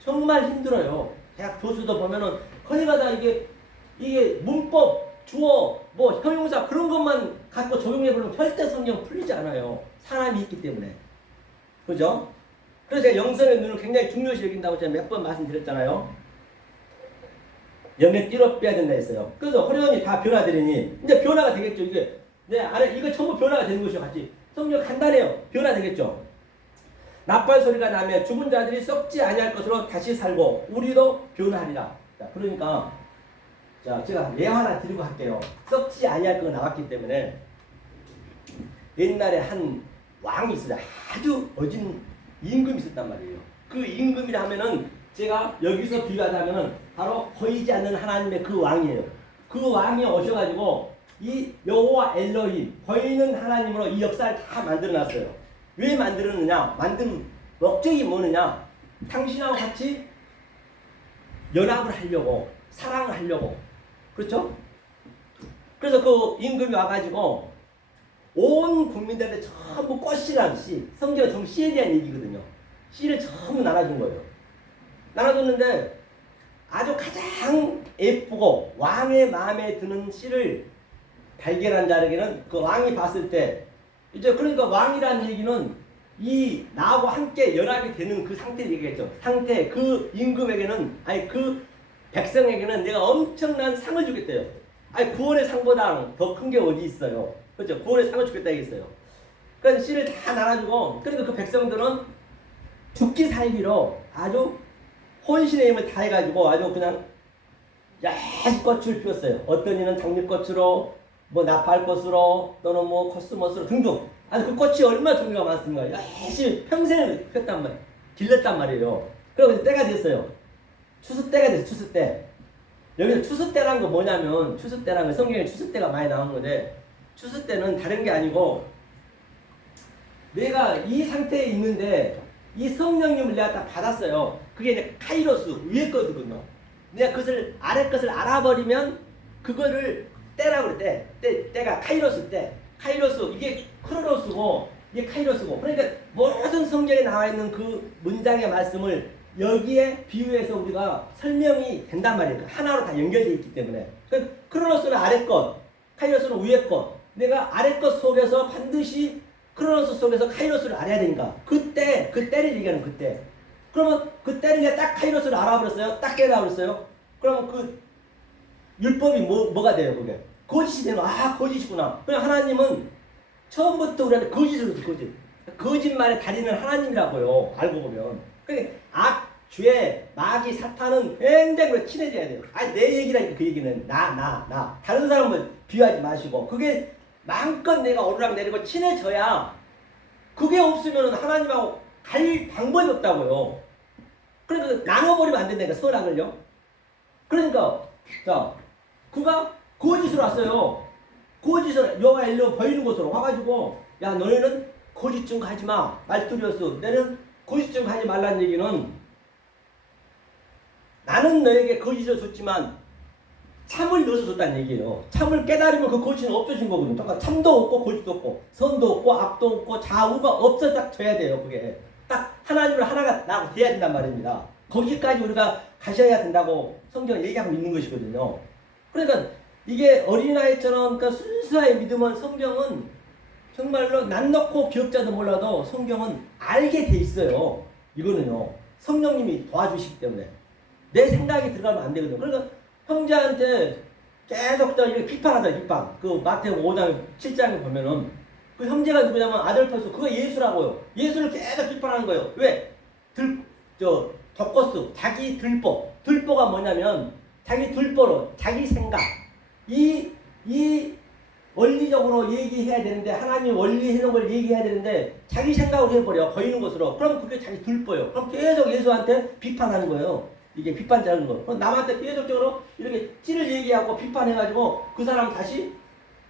정말 힘들어요. 대학 교수도 보면은 거기가 다 이게 문법, 주어, 뭐 형용사 그런 것만 갖고 적용해보면 절대 성경 풀리지 않아요. 사람이 있기 때문에. 그죠? 그래서 제가 영성의 눈을 굉장히 중요시 여긴다고 제가 몇 번 말씀드렸잖아요. 영의 띠로 빼야 된다 했어요. 그래서 호련이 다 변화되리니 이제 변화가 되겠죠. 이게 내 안에 이거 전부 변화가 되는 것이요. 같이 성경 간단해요. 변화되겠죠. 나팔 소리가 나면 죽은 자들이 썩지 아니할 것으로 다시 살고 우리도 변화하리라. 자, 그러니까 자, 제가 예화 하나 드리고 할게요. 썩지 아니할 거 나왔기 때문에 옛날에 한 왕이 있어요. 아주 어진 임금이 있었단 말이에요. 그 임금이라 하면은 제가 여기서 비유하자면은 바로 보이지 않는 하나님의 그 왕이에요. 그 왕이 오셔가지고 이 여호와 엘로힘 보이는 하나님으로 이 역사를 다 만들어놨어요. 왜 만들었느냐? 만든 목적이 뭐느냐? 당신하고 같이 연합을 하려고 사랑을 하려고 그렇죠? 그래서 그 임금이 와가지고 온 국민들한테 전부 꽃이라는 씨 성경 전부 씨에 대한 얘기거든요. 씨를 전부 나눠준 거예요. 나눠줬는데 아주 가장 예쁘고 왕의 마음에 드는 씨를 발견한 자에게는 그 왕이 봤을 때 이제 그러니까 왕이라는 얘기는 이 나하고 함께 연합이 되는 그 상태를 얘기했죠. 상태 그 임금에게는 아니 그 백성에게는 내가 엄청난 상을 주겠대요. 아니 구원의 상보다 더 큰 게 어디 있어요. 그렇죠. 구원의 상을 주겠다 얘기했어요. 그래서 씨를 다 나눠주고 그러니까 그 백성들은 죽기 살기로 아주 혼신의 힘을 다해가지고 아주 그냥 야시 꽃을 피웠어요. 어떤 이는 장미꽃으로 뭐 나팔꽃으로 또는 뭐 코스모스로 등등. 아니 그 꽃이 얼마나 종류가 많습니까? 야시 평생을 피웠단 말이에요. 길렀단 말이에요. 그리고 이제 때가 됐어요. 추수 때가 됐어요. 추수 때. 여기서 추수 때란 거 뭐냐면 추수 때란 거 성경에 추수 때가 많이 나온 건데 추수 때는 다른 게 아니고 내가 이 상태에 있는데 이 성령님을 내가 다 받았어요. 그게 이제 카이로스 위에 거거든요. 내가 그것을 아래 것을 알아버리면 그거를 때라고 그래. 때가 카이로스 때. 카이로스 이게 크로노스고 이게 카이로스고. 그러니까 모든 성경에 나와 있는 그 문장의 말씀을 여기에 비유해서 우리가 설명이 된단 말이에요. 하나로 다 연결되어 있기 때문에. 그러니까 크로노스는 아래 것, 카이로스는 위에 것. 내가 아래 것 속에서 반드시 크로노스 속에서 카이로스를 알아야 되니까 그때 그 때를 얘기하는 그때. 그러면 그 때를 내가 딱 카이로스를 알아버렸어요. 딱 깨달아버렸어요. 그러면 그 율법이 뭐가 돼요 그게? 거짓이 되는 아 거짓이구나. 그냥 하나님은 처음부터 우리한테 거짓을 했어, 거짓. 거짓말의 달인은 하나님이라고요. 알고 보면. 그러니까 악주의 마귀 사탄은 굉장히 친해져야 돼요. 아니 내 얘기라니까 그 얘기는 나. 다른 사람은 비하하지 마시고 그게 마음껏 내가 오르락내리고 친해져야 그게 없으면 하나님하고 갈 방법이 없다고요. 그러니까 나눠버리면 안 된다니까 선악을요. 그러니까 자 그가 거짓으로 왔어요. 거짓을 여호와 일로 보이는 곳으로 와가지고 야 너희는 거짓 좀 하지 마. 말투리였어. 너는 거짓 좀 하지 말라는 얘기는 나는 너에게 거짓을 줬지만 참을 넣어서 줬다는 얘기예요. 참을 깨달으면 그 거짓은 없어진 거거든요. 그러니까 참도 없고 거짓도 없고 선도 없고 악도 없고 좌우가 없어져야 돼요. 그게 딱 하나님을 하나가 나고 돼야 된단 말입니다. 거기까지 우리가 가셔야 된다고 성경은 얘기하고 있는 것이거든요. 그러니까 이게 어린아이처럼 그러니까 순수하게 믿으면 성경은 정말로 난 넣고 기억자도 몰라도 성경은 알게 돼 있어요. 이거는요. 성령님이 도와주시기 때문에 내 생각이 들어가면 안 되거든요. 그러니까 형제한테 계속 이렇게 비판하자 비판. 그 마태복음 5장 7장에 보면은 그 형제가 누구냐면 아들퍼스 그거 예수라고요. 예수를 계속 비판하는 거예요. 왜? 덕거스 자기 들보가 뭐냐면 자기 들보로 자기 생각 이 원리적으로 얘기해야 되는데 하나님 원리 해놓은 걸 얘기해야 되는데 자기 생각으로 해버려 보이는 것으로. 그럼 그게 자기 들보예요. 그럼 계속 예수한테 비판하는 거예요. 이게 비판자는 거. 그럼 남한테 계속적으로 이렇게 찌를 얘기하고 비판해가지고 그 사람 다시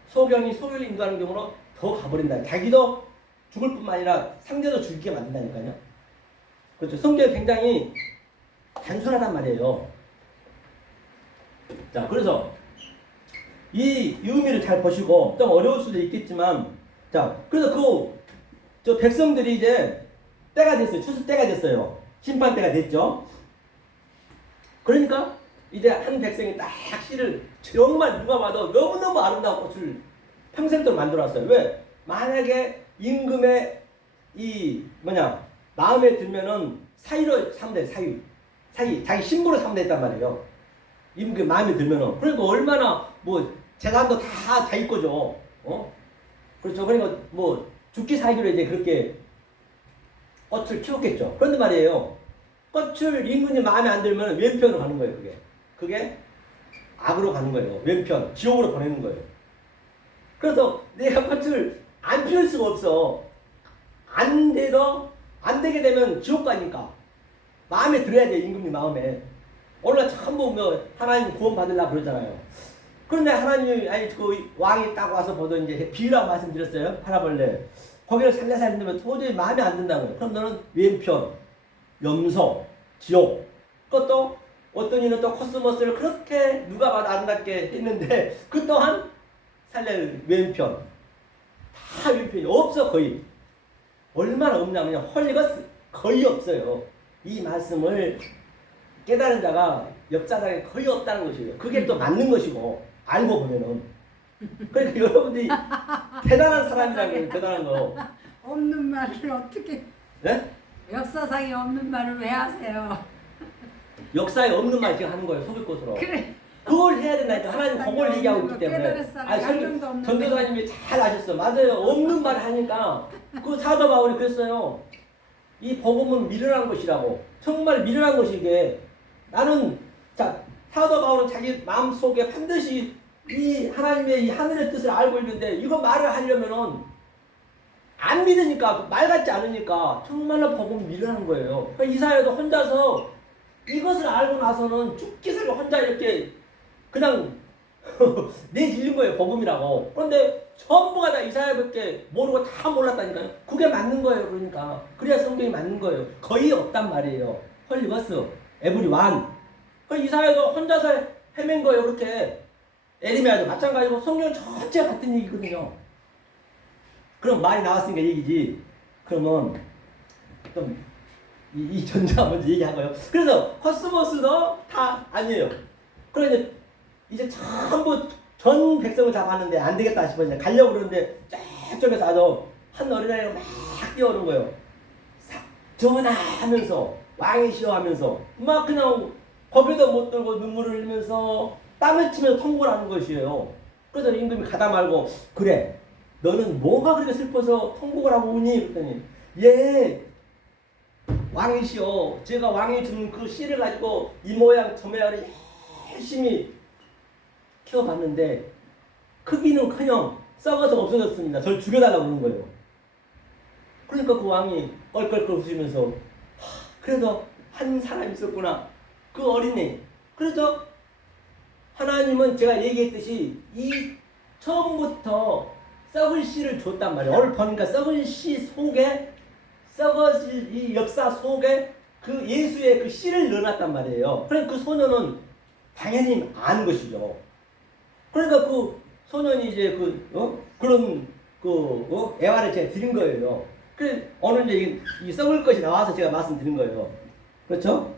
소경이 소교를 인도하는 경우로 더 가버린다. 자기도 죽을 뿐만 아니라 상대도 죽게 만든다니까요. 그렇죠. 성경이 굉장히 단순하단 말이에요. 자, 그래서 이 의미를 잘 보시고 좀 어려울 수도 있겠지만 자, 그래서 저 백성들이 이제 때가 됐어요. 추수 때가 됐어요. 심판 때가 됐죠. 그러니까 이제 한 백성이 딱 씨를 정말 누가 봐도 너무너무 아름다운 꽃을 평생도록 만들어놨어요. 왜? 만약에 임금의 마음에 들면은 사위로 삼대 사위 자기 신부로 삼대했단 말이에요. 임금 마음에 들면은. 그러니까 얼마나 재산도 다 자기 거죠. 그렇죠. 그러니까 죽기 살기로 이제 그렇게 꽃을 키웠겠죠. 그런데 말이에요. 꽃을 임금이 마음에 안 들면 왼편으로 가는 거예요. 그게 악으로 가는 거예요. 왼편 지옥으로 보내는 거예요. 그래서 내가 꽃을 안 피울 수가 없어. 안 되게 되면 지옥 가니까 마음에 들어야 돼. 임금님 마음에. 원래 전부 하나님 구원 받으려고 그러잖아요. 그런데 하나님이 그 왕이 딱 와서 보던 이제 비유라고 말씀드렸어요. 파라벌레. 거기를 살려서 넣으면 도저히 마음에 안 든다고요. 그럼 너는 왼편, 염소, 지옥. 그것도 어떤 이는 또 코스모스를 그렇게 누가 봐도 아름답게 했는데 그 또한 살릴 왼편. 다 왼편이 없어 거의. 얼마나 없냐면요. 헐리가 거의 없어요. 이 말씀을 깨달은 자가 역사상에 거의 없다는 것이에요. 그게 또 맞는 것이고 알고 보면은. 그러니까 여러분들이 대단한 사람이라는 거예요. 대단한 거. 없는 말을 어떻게? 네? 역사상에 없는 말을 왜 하세요? 역사에 없는 말 지금 하는 거예요. 속일 것으로. 그래. 그걸 해야 된다니까. 하나님 그걸 얘기하고 있기 때문에. 전도사님이 잘 아셨어. 맞아요. 없는 말을 하니까 그 사도 바울이 그랬어요. 이 복음은 미련한 것이라고. 정말 미련한 것이 이게. 나는 사도 바울은 자기 마음속에 반드시 이 하나님의 이 하늘의 뜻을 알고 있는데 이거 말을 하려면은 안 믿으니까 말 같지 않으니까 정말로 복음은 미련한 거예요. 그러니까 이사야도 혼자서 이것을 알고 나서는 죽기 살기 혼자 이렇게 그냥 내질린 거예요. 복음이라고. 그런데 전부가 다 이사야밖에 모르고 다 몰랐다니까요. 그게 맞는 거예요. 그러니까 그래야 성경이 맞는 거예요. 거의 없단 말이에요. 헐리버스 에브리완. 그 이사야도 혼자서 헤맨 거예요. 그렇게. 에리미야도 마찬가지고 성경 전체가 같은 얘기거든요. 그럼 말이 나왔으니까 얘기지. 그러면 좀 이 전자 먼저 얘기하고요. 그래서 코스모스도 다 아니에요. 그러니까 이제 전부 전 백성을 잡았는데 안 되겠다 싶어서 이제 가려고 그러는데 저쪽에서 아주 한 어린아이가 막 뛰어오는 거예요. 전하하면서 왕이시여 하면서 막 그냥 고개도 못 들고 눈물을 흘리면서 땀을 치면서 통곡을 하는 것이에요. 그래서 임금이 가다 말고 그래 너는 뭐가 그렇게 슬퍼서 통곡을 하고 우니? 그랬더니 예 왕이시여, 제가 왕이 준 그 씨를 가지고 이 모양 저 모양을 열심히 키워봤는데 크기는커녕 썩어서 없어졌습니다. 저를 죽여달라고 그러는 거예요. 그러니까 그 왕이 껄껄껄 웃으면서 그래도 한 사람이 있었구나, 그 어린애. 그래서 하나님은 제가 얘기했듯이 이 처음부터 썩을 씨를 줬단 말이에요. 오늘 보니까 썩을 씨 속에, 썩어질 이 역사 속에 그 예수의 그 씨를 넣어놨단 말이에요. 그러니까 그 소년은 당연히 아는 것이죠. 그러니까 그 소년이 이제 그런 애화를 제가 드린 거예요. 그래 오늘 이제 이 썩을 것이 나와서 제가 말씀드린 거예요. 그렇죠?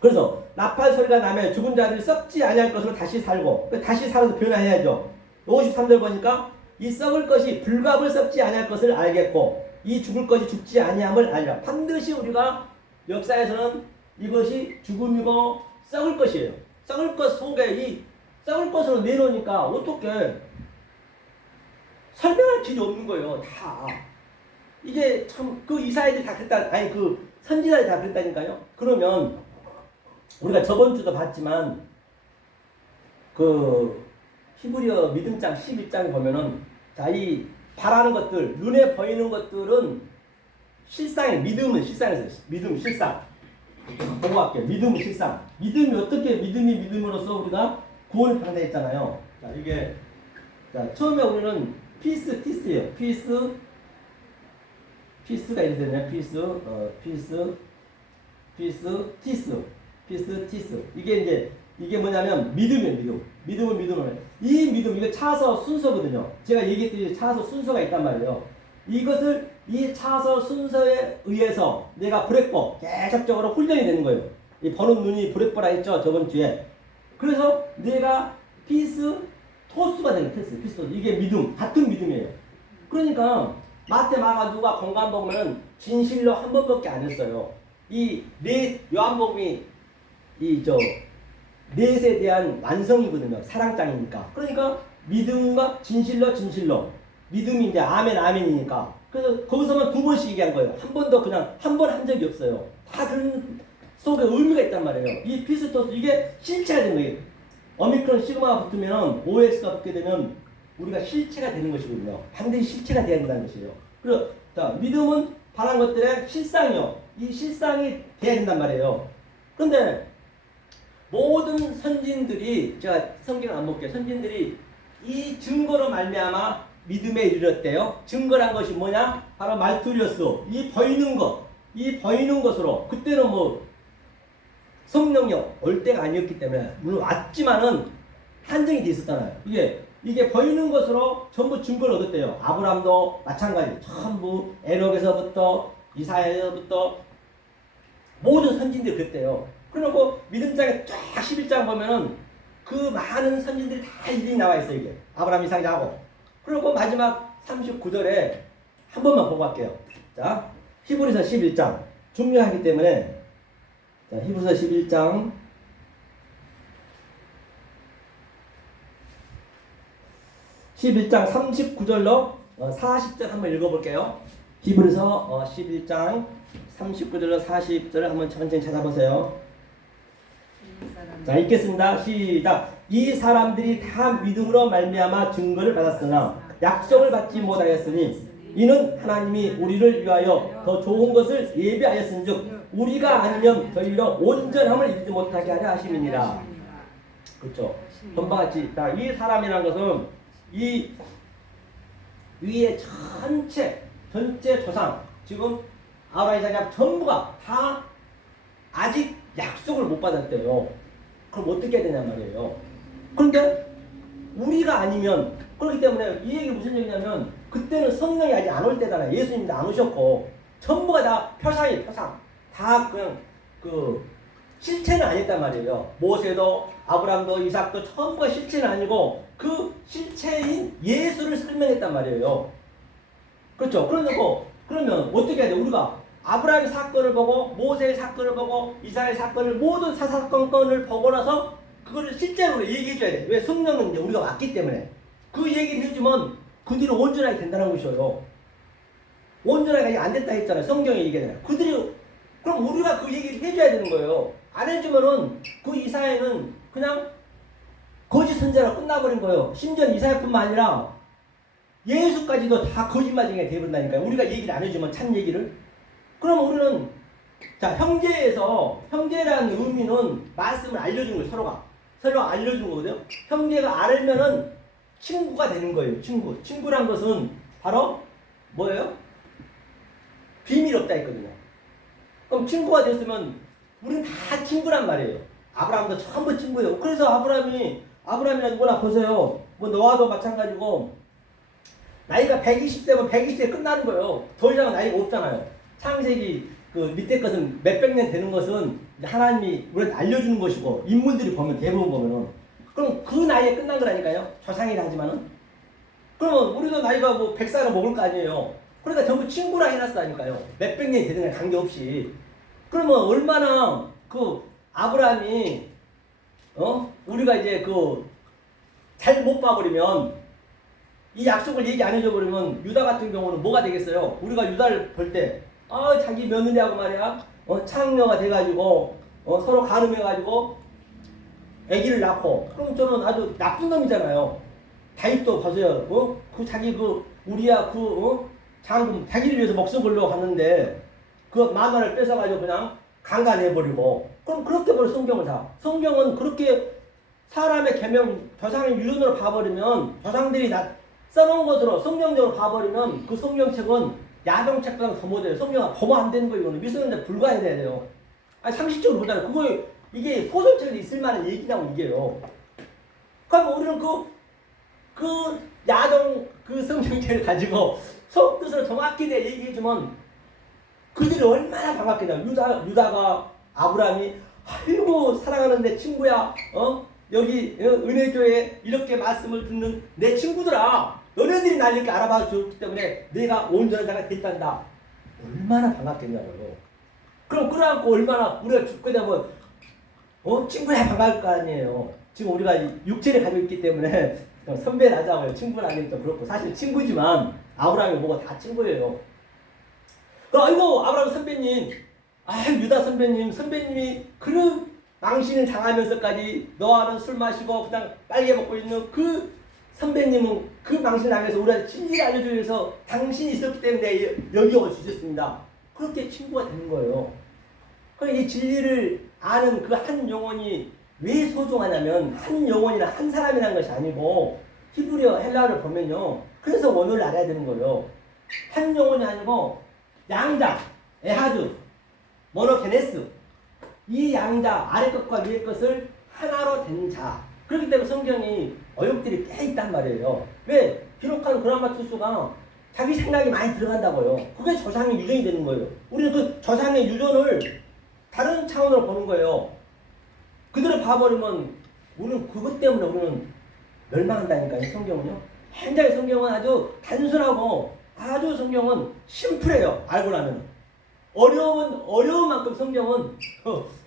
그래서 나팔 소리가 나면 죽은 자들이 썩지 아니할 것으로 다시 살고, 다시 살아서 변화해야죠. 53절 보니까 이 썩을 것이 불갑을 썩지 아니할 것을 알겠고 이 죽을 것이 죽지 아니함을 알리라. 반드시 우리가 역사에서는 이것이 죽음이고 썩을 것이에요. 썩을 것 속에 이 썩을 것으로 내놓으니까 어떻게 설명할 길이 없는 거예요. 다 이게 참 그 이사야들이 다 그랬다, 아니 그 선지자들이 다 그랬다니까요. 그러면 우리가 저번 주도 봤지만 그 히브리어 믿음장 11장에 보면은 자, 이 바라는 것들, 눈에 보이는 것들은 실상에, 믿음은 실상에서 믿음 실상 보고 갈게요. 믿음은 실상. 믿음이 어떻게 믿음이 믿음으로써 우리가 구원을 받아냈잖아요. 자, 이게 자, 처음에 우리는 피스 티스예요. 피스가 이렇게 되네요. 피스 티스. 이게 뭐냐면 믿음이에요. 믿음은 이 믿음, 이거 차서 순서거든요. 제가 얘기했듯이 차서 순서가 있단 말이에요. 이것을 이 차서 순서에 의해서 내가 브레이커 계속적으로 훈련이 되는 거예요. 이 보는 눈이 브레이커라 했죠, 저번 주에. 그래서 내가 토스가 되는 피스. 이게 믿음, 같은 믿음이에요. 그러니까 마태, 마가, 누가 공간 보면은 진실로 한 번밖에 안 했어요. 이 요한복음이 넷에 대한 완성이거든요. 사랑장이니까. 그러니까 믿음과 진실로. 믿음이 이제 아멘이니까. 그래서 거기서만 2번씩 얘기한 거예요. 한 번도 그냥 한 번 한 적이 없어요. 다 그런 속에 의미가 있단 말이에요. 이 피스토스, 이게 실체가 되는 거예요. 오미크론 시그마가 붙으면 OX가 붙게 되면 우리가 실체가 되는 것이거든요. 반드시 실체가 돼야 된다는 것이에요. 그래서 자, 믿음은 바란 것들의 실상이요. 이 실상이 돼야 된단 말이에요. 그런데 모든 선진들이, 제가 성경을 안 볼게요. 선진들이 이 증거로 말미암아 믿음에 이르렀대요. 증거란 것이 뭐냐? 바로 말투리였어. 이 보이는 것으로. 그때는 뭐 성령이 올 때가 아니었기 때문에, 물론 왔지만은 한정이 돼 있었잖아요. 이게 보이는 것으로 전부 증거를 얻었대요. 아브라함도 마찬가지. 전부 에녹에서부터 이사야에서부터 모든 선진들이 그랬대요. 그래놓고 믿음장에 쫙 11장 보면은 그 많은 선진들이 다 이름이 나와 있어요. 이게 아브라함, 이삭, 야곱. 그리고 마지막 39절에 한 번만 보고 갈게요. 자, 히브리서 11장 중요하기 때문에, 자, 히브리서 11장 39절로 40절 한번 읽어볼게요. 히브리서 11장 39절로 40절을 한번 천천히 찾아보세요. 자, 읽겠습니다. 시작. 이 사람들이 다 믿음으로 말미암아 증거를 받았으나 약속을 받지 못하였으니 이는 하나님이 우리를 위하여 더 좋은 것을 예비하였은즉 우리가 아니면 저희로 온전함을 이루지 못하게 하려 하심이니라. 그렇죠. 전과 같이 이 사람이라는 것은 이 위에 전체 조상, 지금 아브라함, 이삭, 야곱 전부가 다 아직 약속을 못 받았대요. 그럼 어떻게 해야 되냐 말이에요. 그런데 우리가 아니면, 그렇기 때문에 이 얘기 무슨 얘기냐면, 그때는 성령이 아직 안 올 때잖아요. 예수님도 안 오셨고 전부가 다 표상이에요. 표상. 다 그냥 실체는 아니었단 말이에요. 모세도 아브라함도 이삭도 전부가 실체는 아니고 그 실체인 예수를 설명했단 말이에요. 그렇죠. 그러면 어떻게 해야 돼? 우리가 아브라함의 사건을 보고 모세의 사건을 보고 이삭의 사건을, 모든 사사건건을 보고 나서 그거를 실제로 얘기해 줘야 돼. 왜? 성령은 이제 우리가 왔기 때문에 그 얘기를 해주면 그 뒤로 온전하게 된다는 것이에요. 온전하게 안 됐다 했잖아요. 성경에 얘기하잖아요. 그들이 그럼 우리가 그 얘기를 해줘야 되는 거예요. 안 해주면은 그 이사야는 그냥 거짓 선자로 끝나버린 거예요. 심지어 이사야뿐만 아니라 예수까지도 다 거짓말쟁이가 되어버린다니까요. 우리가 얘기를 안 해주면 참 얘기를. 그럼 우리는 자 형제라는 의미는 말씀을 알려주는 거예요. 서로가 알려주는 거거든요. 형제가 알면은 친구가 되는 거예요. 친구란 것은 바로 뭐예요? 비밀 없다 했거든요. 그럼 친구가 됐으면 우리는 다 친구란 말이에요. 아브라함도 전부 친구예요. 그래서 아브라함이나 누구나 보세요. 뭐 노아도 마찬가지고 나이가 120세면 120세 끝나는 거예요. 더 이상은 나이가 없잖아요. 창세기 그 밑에 것은 몇백 년 되는 것은 하나님이 우리한테 알려주는 것이고 인물들이 보면 대부분 보면은 그럼 그 나이에 끝난 거라니까요. 조상이라 하지만은 그러면 우리도 나이가 뭐 100살을 먹을 거 아니에요. 그러니까 전부 친구라 해놨다니까요. 몇백 년이 되는 게 관계없이. 그러면 얼마나 그 아브라함이 우리가 이제 그 잘 못 봐버리면 이 약속을 얘기 안 해줘 버리면 유다 같은 경우는 뭐가 되겠어요? 우리가 유다를 볼 때 자기 며느리하고 말이야 창녀가 돼가지고 서로 가늠해가지고 아기를 낳고 그럼 저는 아주 나쁜 놈이잖아요. 다윗도 보세요. 그 자기 그 우리야 장군 자기를 위해서 목숨 걸려고 갔는데 그 만화를 뺏어가지고 그냥 강간해버리고 그럼 그렇게 버려 성경을 다. 성경은 그렇게 사람의 계명 조상의 유전으로 봐버리면 조상들이 써놓은 것으로 성경적으로 봐버리면 그 성경책은 야동책보다 더 못해요. 성경은 보면 안 되는 거예요. 이거는 미성년자 불가해야 돼요. 아니 상식적으로 보잖아요. 이게 소설책에 있을 만한 얘기냐고 이게요. 그럼 우리는 그 야동 그 성경책을 가지고 속 뜻으로 정확히 얘기해주면 그들이 얼마나 반갑겠냐. 유다가 아브라함이 아이고 사랑하는 내 친구야. 여기 은혜교회 이렇게 말씀을 듣는 내 친구들아. 너네들이 날 이렇게 알아봐 줬기 때문에 내가 온전한 자가 됐단다. 얼마나 반갑겠냐고요. 그럼 끌어안고 얼마나 우리가 죽게 되면 친구야 반가울 거 아니에요. 지금 우리가 육체를 가지고 있기 때문에 선배를 하자고요. 친구는 아니니까 그렇고 사실 친구지만 아브라함이 뭐고 다 친구예요. 아이고 아브라함 선배님, 유다 선배님이 그런 망신을 당하면서까지 너와는 술 마시고 그냥 빨개 먹고 있는 그 선배님은 그 망신을 당해서 우리한테 진리를 알려주기 위해서 당신이 있었기 때문에 여기 올 수 있었습니다. 그렇게 친구가 되는 거예요. 그럼 이 진리를 아는 그 한 영혼이 왜 소중하냐면 한 영혼이나 한 사람이라는 것이 아니고 히브리어 헬라어를 보면요. 그래서 원어를 알아야 되는 거예요. 한 영혼이 아니고 양자, 에하드, 모노게네스 이 양자 아래 것과 위에 것을 하나로 된 자. 그렇기 때문에 성경이 어용들이 꽤 있단 말이에요. 왜? 기록한 그라마투스가 자기 생각이 많이 들어간다고요. 그게 조상의 유전이 되는 거예요. 우리는 그 조상의 유전을 다른 차원으로 보는 거예요. 그대로 봐버리면 우리는 그것 때문에 우리는 멸망한다니까요. 성경은요. 굉장히 성경은 아주 단순하고 아주 성경은 심플해요. 알고 나면. 어려운 만큼 성경은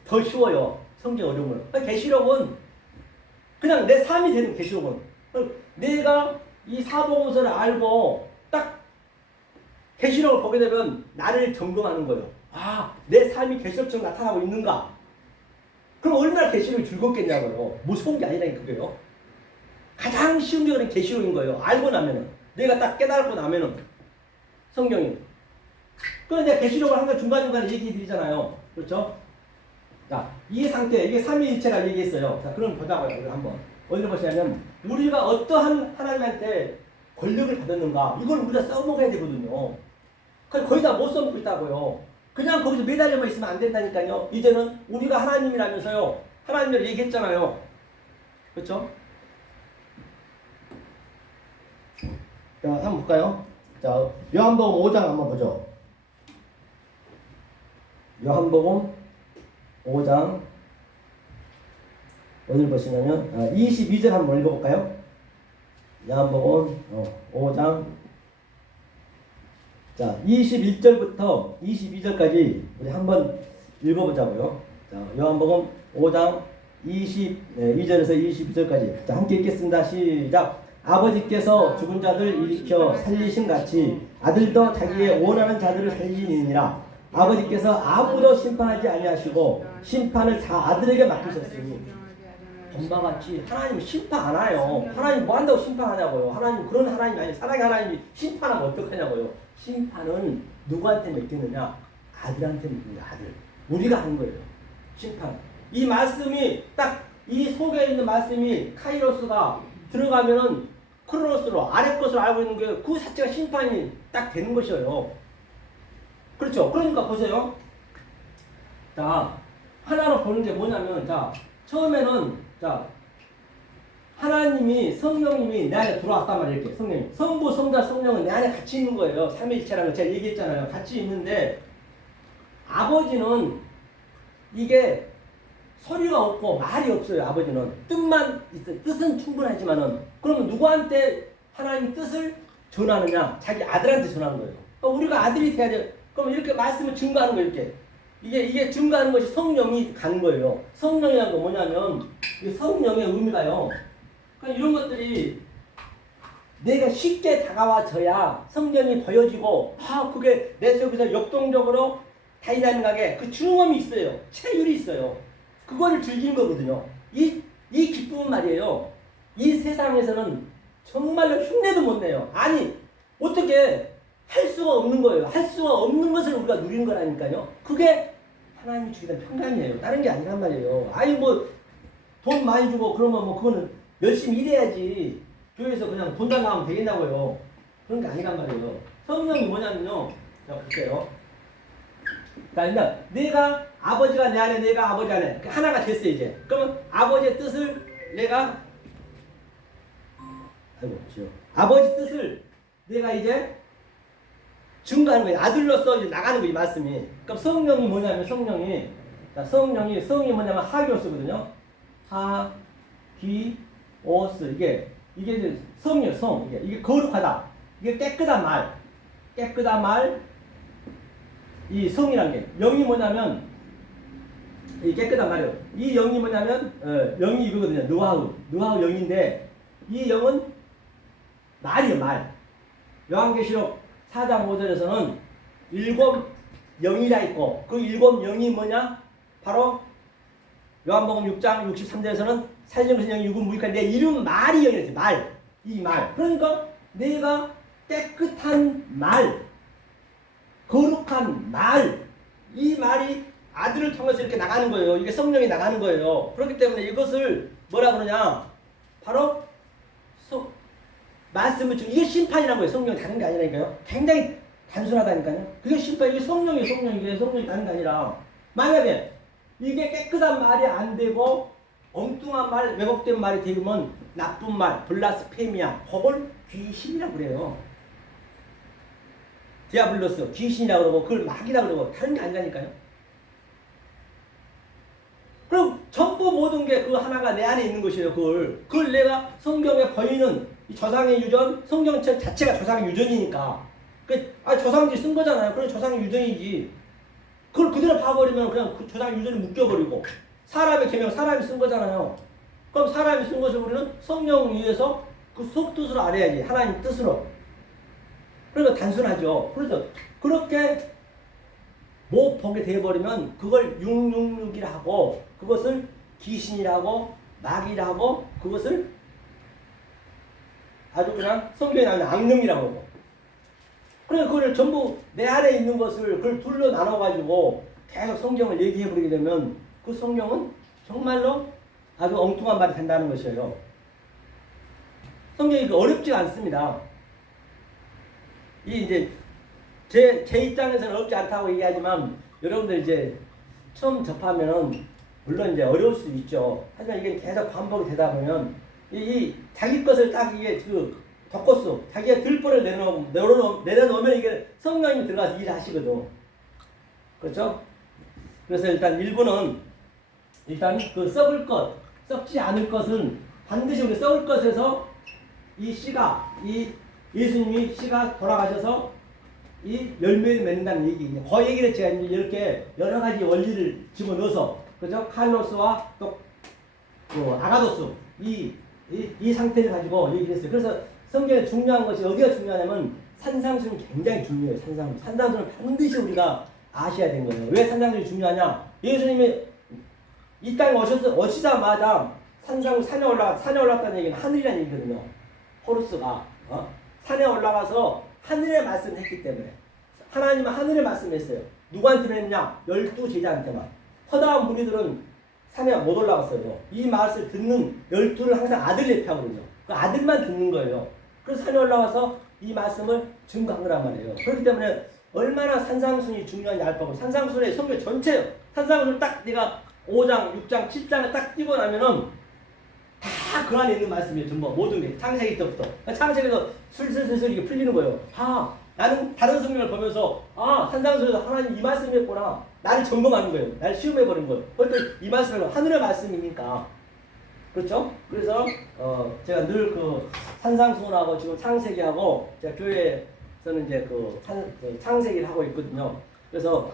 더 쉬워요. 성경 어려움을. 계시록은 그냥 내 삶이 되는 계시록은. 내가 이 사복음서를 알고 딱 계시록을 보게 되면 나를 점검하는 거예요. 내 삶이 계시록처럼 나타나고 있는가? 그럼 얼마나 계시록이 즐겁겠냐고요. 무서운 게 아니라니 그게요. 가장 쉬운 게 계시록인 거예요. 알고 나면은. 내가 딱 깨달고 나면은 성경이. 그래서 내가 계시록을 항상 중간중간에 얘기해 드리잖아요. 그렇죠? 자, 이 상태, 이게 삼위일체라 얘기했어요. 자, 그럼 보자고요. 우리 한번. 어디를 보시냐면, 우리가 어떠한 하나님한테 권력을 받았는가, 이걸 우리가 써먹어야 되거든요. 거의 다 못 써먹고 있다고요. 그냥 거기서 매달려만 있으면 안 된다니까요. 이제는 우리가 하나님이라면서요. 하나님을 얘기했잖아요. 그렇죠? 자, 한번 볼까요? 자, 요한복음 5장 한번 보죠. 요한복음 5장 어디를 보시냐면 22절 한번 읽어볼까요? 요한복음 5장 자 21절부터 22절까지 우리 한번 읽어보자고요. 자, 요한복음 5장 22절에서 22절까지 자, 함께 읽겠습니다. 시작. 아버지께서 죽은 자들 일으켜 살리신 같이 아들도 자기의 원하는 자들을 살리니라. 아버지께서 아무도 심판하지 아니하시고 심판을 다 아들에게 맡기셨으니. 엄마 같이 하나님 심판 안 해요. 하나님 뭐 한다고 심판하냐고요. 하나님 그런 하나님이 아니에요. 사랑의 하나님이 심판하면 어떡하냐고요. 심판은 누구한테 맡기느냐? 아들한테 맡깁니다. 아들. 우리가 하는 거예요. 심판. 이 말씀이 딱 이 속에 있는 말씀이 카이로스가 들어가면은 크로노스로 아래 것을 알고 있는 게 그 자체가 심판이 딱 되는 것이에요. 그렇죠. 그러니까 보세요. 자, 하나로 보는 게 뭐냐면, 자, 처음에는, 자, 하나님이, 성령님이 내 안에 들어왔단 말이에요. 이렇게. 성령님. 성부, 성자, 성령은 내 안에 같이 있는 거예요. 삼위일체라는 거 제가 얘기했잖아요. 같이 있는데, 아버지는 이게 소리가 없고 말이 없어요. 아버지는. 뜻만 있어요. 뜻은 충분하지만은. 그러면 누구한테 하나님의 뜻을 전하느냐? 자기 아들한테 전하는 거예요. 그러니까 우리가 아들이 돼야 돼요. 그럼 이렇게 말씀을 증거하는 거예요. 이렇게. 이게 증거하는 것이 성령이 가는 거예요. 성령이라는 거 뭐냐면, 성령의 의미가요. 그러니까 이런 것들이 내가 쉽게 다가와져야 성령이 보여지고, 그게 내 속에서 역동적으로 다이나믹하게 그 중음이 있어요. 체율이 있어요. 그거를 즐기는 거거든요. 이 기쁨은 말이에요. 이 세상에서는 정말로 흉내도 못 내요. 아니, 어떻게 할 수가 없는 거예요. 할 수가 없는 것을 우리가 누리는 거라니까요. 그게 하나님이 주기는 평강이에요. 다른 게 아니란 말이에요. 아니, 뭐, 돈 많이 주고 그러면 뭐, 그거는 열심히 일해야지. 교회에서 그냥 돈 달라면 되겠냐고요. 그런 게 아니란 말이에요. 성령이 뭐냐면요. 자, 볼게요. 그러니까 내가 아버지가 내 안에 내가 아버지 안에 하나가 됐어요 이제. 그러면 아버지의 뜻을 내가 아버지 뜻을 내가 이제 증거하는 거예요. 아들로서 이제 나가는 거예요. 이 말씀이. 그럼 성령이 뭐냐면 성령이 성이 뭐냐면 하기오스거든요. 하기오스 이게 이제 성이에요. 성 이게 거룩하다. 이게 깨끗한 말. 이 성이라는 게 영이 뭐냐면 이 깨끗한 말이에요. 이 영이 뭐냐면 영이 이거거든요. 느와흐 영인데 이 영은 말이에요. 말. 요한계시록 4장 5절에서는 일곱 영이라 있고 그 일곱 영이 뭐냐? 바로 요한복음 6장 63절에서는 살림신 영이 육은 무익한 내 이름 말이 영이랬어요. 말. 이 말. 그러니까 내가 깨끗한 말 거룩한 말, 이 말이 아들을 통해서 이렇게 나가는 거예요. 이게 성령이 나가는 거예요. 그렇기 때문에 이것을 뭐라 그러냐? 바로 말씀을 좀 이게 심판이라는 거예요. 성령이 다른 게 아니라니까요. 굉장히 단순하다니까요. 그게 심판, 이게 성령이 다른 게 아니라 만약에 이게 깨끗한 말이 안 되고 엉뚱한 말, 왜곡된 말이 되면 나쁜 말, 블라스페미아, 그걸 귀신이라고 그래요. 디아블로스, 귀신이라고 그러고 그걸 마귀라고 그러고 다른 게 아니라니까요. 그럼 전부 모든 게 그 하나가 내 안에 있는 것이에요. 그걸 내가 성경에 보이는 이 조상의 유전, 성경 자체가 조상의 유전이니까 조상들이 쓴 거잖아요. 그럼 조상의 유전이지. 그걸 그대로 봐버리면 그냥 그 조상의 유전이 묶여버리고 사람의 계명 사람이 쓴 거잖아요. 그럼 사람이 쓴 것을 우리는 성령을 위해서 그 속뜻으로 알아야지. 하나님 뜻으로. 그러니까 단순하죠. 그래서 그렇게 못 보게 되어버리면 그걸 666이라고 그것을 귀신이라고 마귀라고 그것을 아주 그냥 성경에 나오는 악령이라고 하고 그래서 그걸 전부 내 안에 있는 것을 그걸 둘로 나눠가지고 계속 성경을 얘기해버리게 되면 그 성경은 정말로 아주 엉뚱한 말이 된다는 것이에요. 성경이 어렵지 않습니다. 이 이제 제 입장에서는 어렵지 않다고 얘기하지만 여러분들 이제 처음 접하면은 물론 이제 어려울 수 있죠. 하지만 이게 계속 반복이 되다 보면 이 자기 것을 딱 이게 그 덕코스 자기의 들보를 내려놓으면 이게 성령님이 들어가서 일하시거든. 그렇죠? 그래서 일단 일부는 일단 그 썩을 것, 썩지 않을 것은 반드시 우리 썩을 것에서 이 씨가 예수님이 씨가 돌아가셔서 이 열매를 맺는다는 얘기예요. 그 얘기를 제가 이렇게 여러 가지 원리를 집어넣어서, 그죠? 칼로스와 또 아가도스, 이 이 상태를 가지고 얘기를 했어요. 그래서 성경에 중요한 것이 어디가 중요하냐면 산상수는 굉장히 중요해요. 산상수는 반드시 우리가 아셔야 되는 거예요. 왜 산상수는 중요하냐? 예수님이 이 땅에 오시자마자 산에 올라갔다는 얘기는 하늘이라는 얘기거든요. 호루스가 산에 올라가서 하늘의 말씀을 했기 때문에 하나님은 하늘의 말씀을 했어요. 누구한테는 했냐? 12제자한테만. 허다한 무리들은 산에 못 올라갔어요. 이 말씀을 듣는 12를 항상 아들 예표하거든요. 그 아들만 듣는 거예요. 그래서 산에 올라가서 이 말씀을 증거한 거란 말이에요. 그렇기 때문에 얼마나 산상순이 중요한지 알 거고, 산상순의 성경 전체요. 산상순을 딱 내가 5장, 6장, 7장을 딱 띄고 나면은 다 그 안에 있는 말씀이에요. 전부 모든 게 창세기 때부터. 창세기에서 슬슬슬슬 이게 풀리는 거예요. 나는 다른 성경을 보면서 산상순에서 하나님 이 말씀이었구나. 나를 점검하는 거예요. 나를 시험해 버린 거예요. 그러니까 이 말씀은 하늘의 말씀이니까. 그렇죠? 그래서 제가 늘 그 산상순하고 지금 창세기하고 제가 교회에서는 이제 그 창세기를 하고 있거든요. 그래서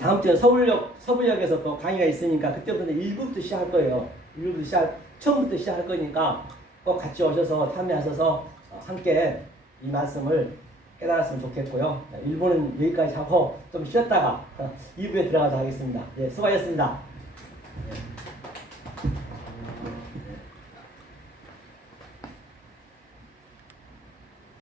다음 주에 서울역에서 또 강의가 있으니까 그때부터 1부부터 시작할 거예요. 1부부터 처음부터 시작할 거니까 꼭 같이 오셔서 참여하셔서 함께 이 말씀을 깨달았으면 좋겠고요. 1부는 여기까지 하고 좀 쉬었다가 2부에 들어가자 하겠습니다. 네, 수고하셨습니다. 네.